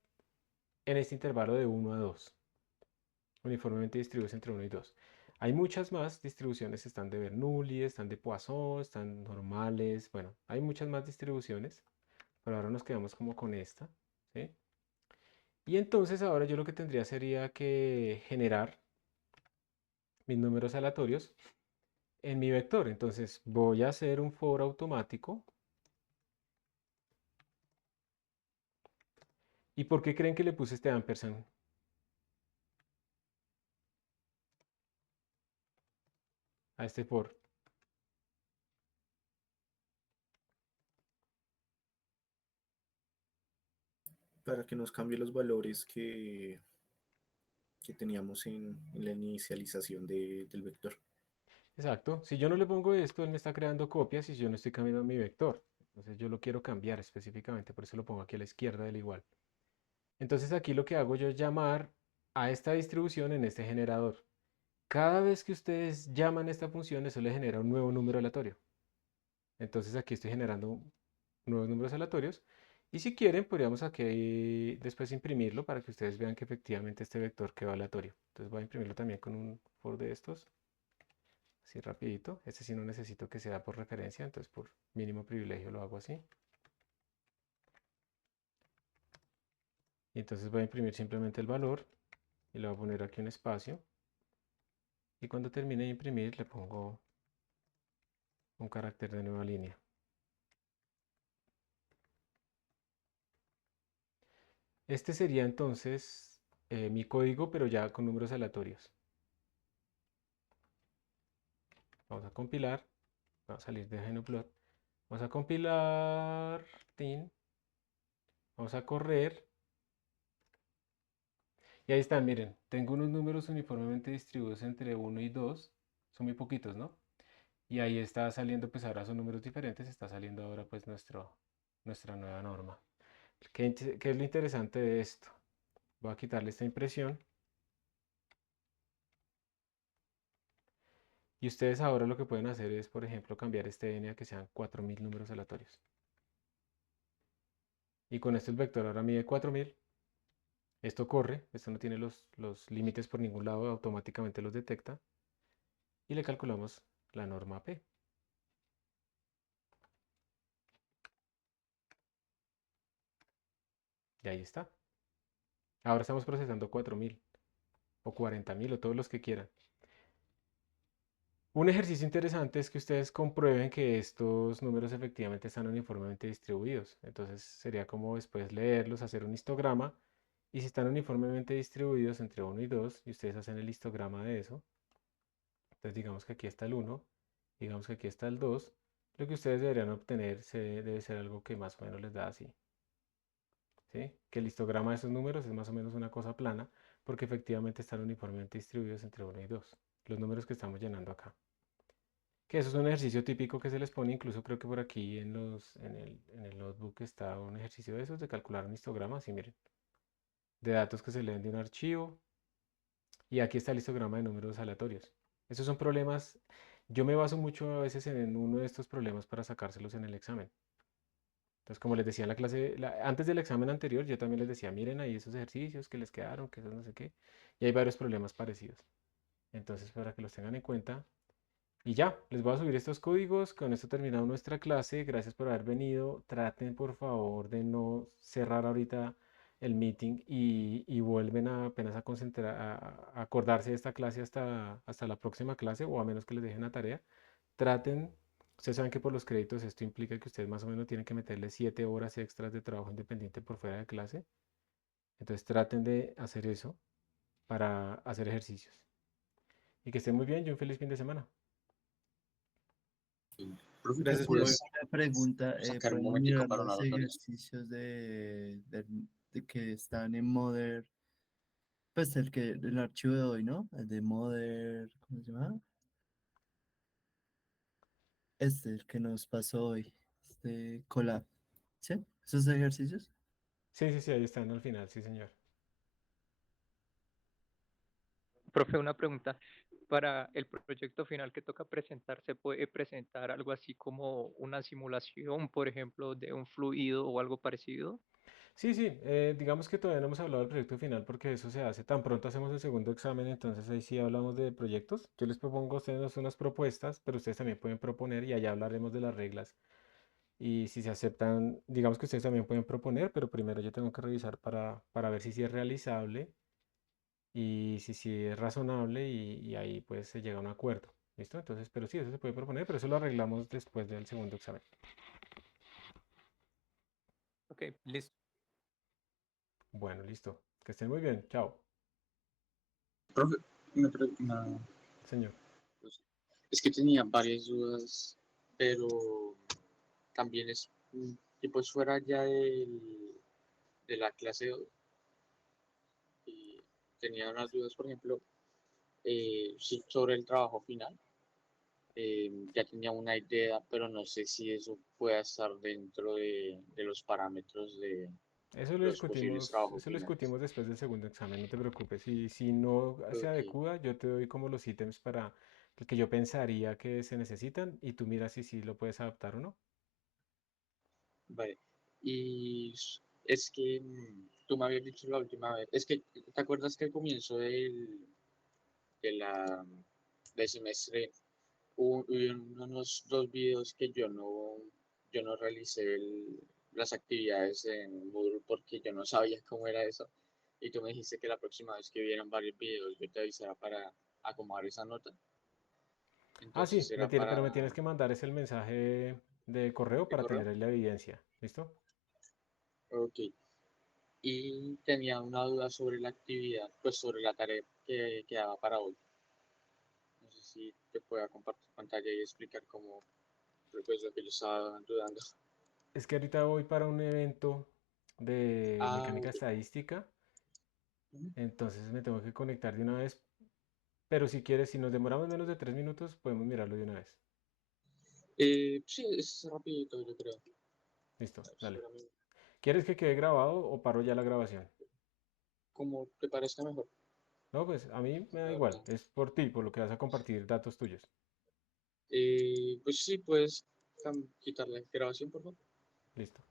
en este intervalo de 1 a 2. Uniformemente distribuidos entre 1 y 2. Hay muchas más distribuciones, están de Bernoulli, están de Poisson, están normales, bueno, hay muchas más distribuciones, pero ahora nos quedamos como con esta, ¿sí? Y entonces ahora yo lo que tendría sería que generar mis números aleatorios en mi vector. Entonces voy a hacer un for automático. ¿Y por qué creen que le puse este ampersand? A este for. Para que nos cambie los valores que teníamos en la inicialización del vector. Exacto. Si yo no le pongo esto, él me está creando copias y yo no estoy cambiando mi vector. Entonces yo lo quiero cambiar específicamente, por eso lo pongo aquí a la izquierda del igual. Entonces aquí lo que hago yo es llamar a esta distribución en este generador. Cada vez que ustedes llaman esta función, eso le genera un nuevo número aleatorio. Entonces aquí estoy generando nuevos números aleatorios. Y si quieren, podríamos aquí después imprimirlo para que ustedes vean que efectivamente este vector quedó aleatorio. Entonces voy a imprimirlo también con un for de estos. Así rapidito. Este sí no necesito que sea por referencia, entonces por mínimo privilegio lo hago así. Y entonces voy a imprimir simplemente el valor y le voy a poner aquí un espacio. Y cuando termine de imprimir le pongo un carácter de nueva línea. Este sería entonces mi código, pero ya con números aleatorios. Vamos a compilar. Vamos a salir de GNUplot. Vamos a compilar. Tin. Vamos a correr. Y ahí están, miren. Tengo unos números uniformemente distribuidos entre 1 y 2. Son muy poquitos, ¿no? Y ahí está saliendo, pues ahora son números diferentes. Está saliendo ahora pues nuestra nueva norma. ¿Qué es lo interesante de esto? Voy a quitarle esta impresión. Y ustedes ahora lo que pueden hacer es, por ejemplo, cambiar este n a que sean 4000 números aleatorios. Y con esto el vector ahora mide 4000. Esto corre, esto no tiene los límites por ningún lado, automáticamente los detecta. Y le calculamos la norma P. Y ahí está. Ahora estamos procesando 4000 o 40000 o todos los que quieran. Un ejercicio interesante es que ustedes comprueben que estos números efectivamente están uniformemente distribuidos. Entonces sería como después leerlos, hacer un histograma. Y si están uniformemente distribuidos entre 1 y 2, y ustedes hacen el histograma de eso, entonces digamos que aquí está el 1, digamos que aquí está el 2, lo que ustedes deberían obtener debe ser algo que más o menos les da así. ¿Sí? Que el histograma de esos números es más o menos una cosa plana, porque efectivamente están uniformemente distribuidos entre 1 y 2, los números que estamos llenando acá. Que eso es un ejercicio típico que se les pone, incluso creo que por aquí en el notebook está un ejercicio de esos, de calcular un histograma, así miren, de datos que se leen de un archivo, y aquí está el histograma de números aleatorios. Esos son problemas, yo me baso mucho a veces en uno de estos problemas para sacárselos en el examen. Entonces, como les decía en la clase, antes del examen anterior, yo también les decía, miren ahí esos ejercicios que les quedaron, que eso no sé qué, y hay varios problemas parecidos. Entonces, para que los tengan en cuenta. Y ya, les voy a subir estos códigos. Con esto terminamos nuestra clase. Gracias por haber venido. Traten por favor de no cerrar ahorita el meeting y vuelven apenas a concentrar, a acordarse de esta clase hasta la próxima clase o a menos que les dejen una tarea. Traten, ustedes saben que por los créditos esto implica que ustedes más o menos tienen que meterle 7 horas extras de trabajo independiente por fuera de clase. Entonces traten de hacer eso para hacer ejercicios. Y que estén muy bien y un feliz fin de semana. Profe, Gracias, ¿puedes profe. Una pregunta, sacar un ¿pueden momentico mirar para una los anotación? ejercicios de que están en Mother? Pues el archivo de hoy, ¿no? El de Mother, ¿cómo se llama? El que nos pasó hoy, Colab. ¿Sí? ¿Esos ejercicios? Sí, sí, sí, ahí están al final, sí, señor. Profe, una pregunta. Para el proyecto final que toca presentar, ¿se puede presentar algo así como una simulación, por ejemplo, de un fluido o algo parecido? Sí, sí, digamos que todavía no hemos hablado del proyecto final porque eso se hace tan pronto hacemos el segundo examen, entonces ahí sí hablamos de proyectos. Yo les propongo a ustedes unas propuestas, pero ustedes también pueden proponer y allá hablaremos de las reglas. Y si se aceptan, digamos que ustedes también pueden proponer, pero primero yo tengo que revisar para ver si sí es realizable y si sí es razonable y ahí pues se llega a un acuerdo. ¿Listo? Entonces, pero sí, eso se puede proponer, pero eso lo arreglamos después del segundo examen. Ok, listo. Bueno, listo. Que estén muy bien. Chao, Profe, una- señor. pues, es que tenía varias dudas, pero también es tipo es fuera ya de la clase de hoy, y tenía unas dudas, por ejemplo, sí, sobre el trabajo final. Ya tenía una idea, pero no sé si eso pueda estar dentro de los parámetros de los posibles trabajos Eso lo finales. discutimos después del segundo examen, no te preocupes. Y si no se Ok, adecua, yo te doy como los ítems para el que yo pensaría que se necesitan y tú miras si sí lo puedes adaptar o no. vale. Y es que tú me habías dicho la última vez, es que, ¿te acuerdas que al comienzo de la, del semestre hubo unos dos videos que yo no realicé las actividades en Moodle porque yo no sabía cómo era eso? Y tú me dijiste que la próxima vez que vieran varios videos yo te avisara para acomodar esa nota. Ah, Entonces sí, era pero me para tienes que mandar es el mensaje de correo el para correo. tener ahí la evidencia. ¿Listo? Ok. Y tenía una duda sobre la actividad, pues sobre la tarea que quedaba para hoy. No sé si te pueda compartir pantalla y explicar cómo fue pues, lo que yo estaba dudando. Es que ahorita voy para un evento de Ah, mecánica ok. estadística, Ujú. entonces me tengo que conectar de una vez. Pero si quieres, si nos demoramos menos de 3 minutos, podemos mirarlo de una vez. Sí, es rapidito, yo creo. Listo, A ver, dale. espérame. ¿Quieres que quede grabado o paro ya la grabación? Como te parezca mejor, No, pues a mí me da la igual, verdad. es por ti, por lo que vas a compartir datos tuyos. Pues sí, puedes quitar la grabación, por favor. Listo.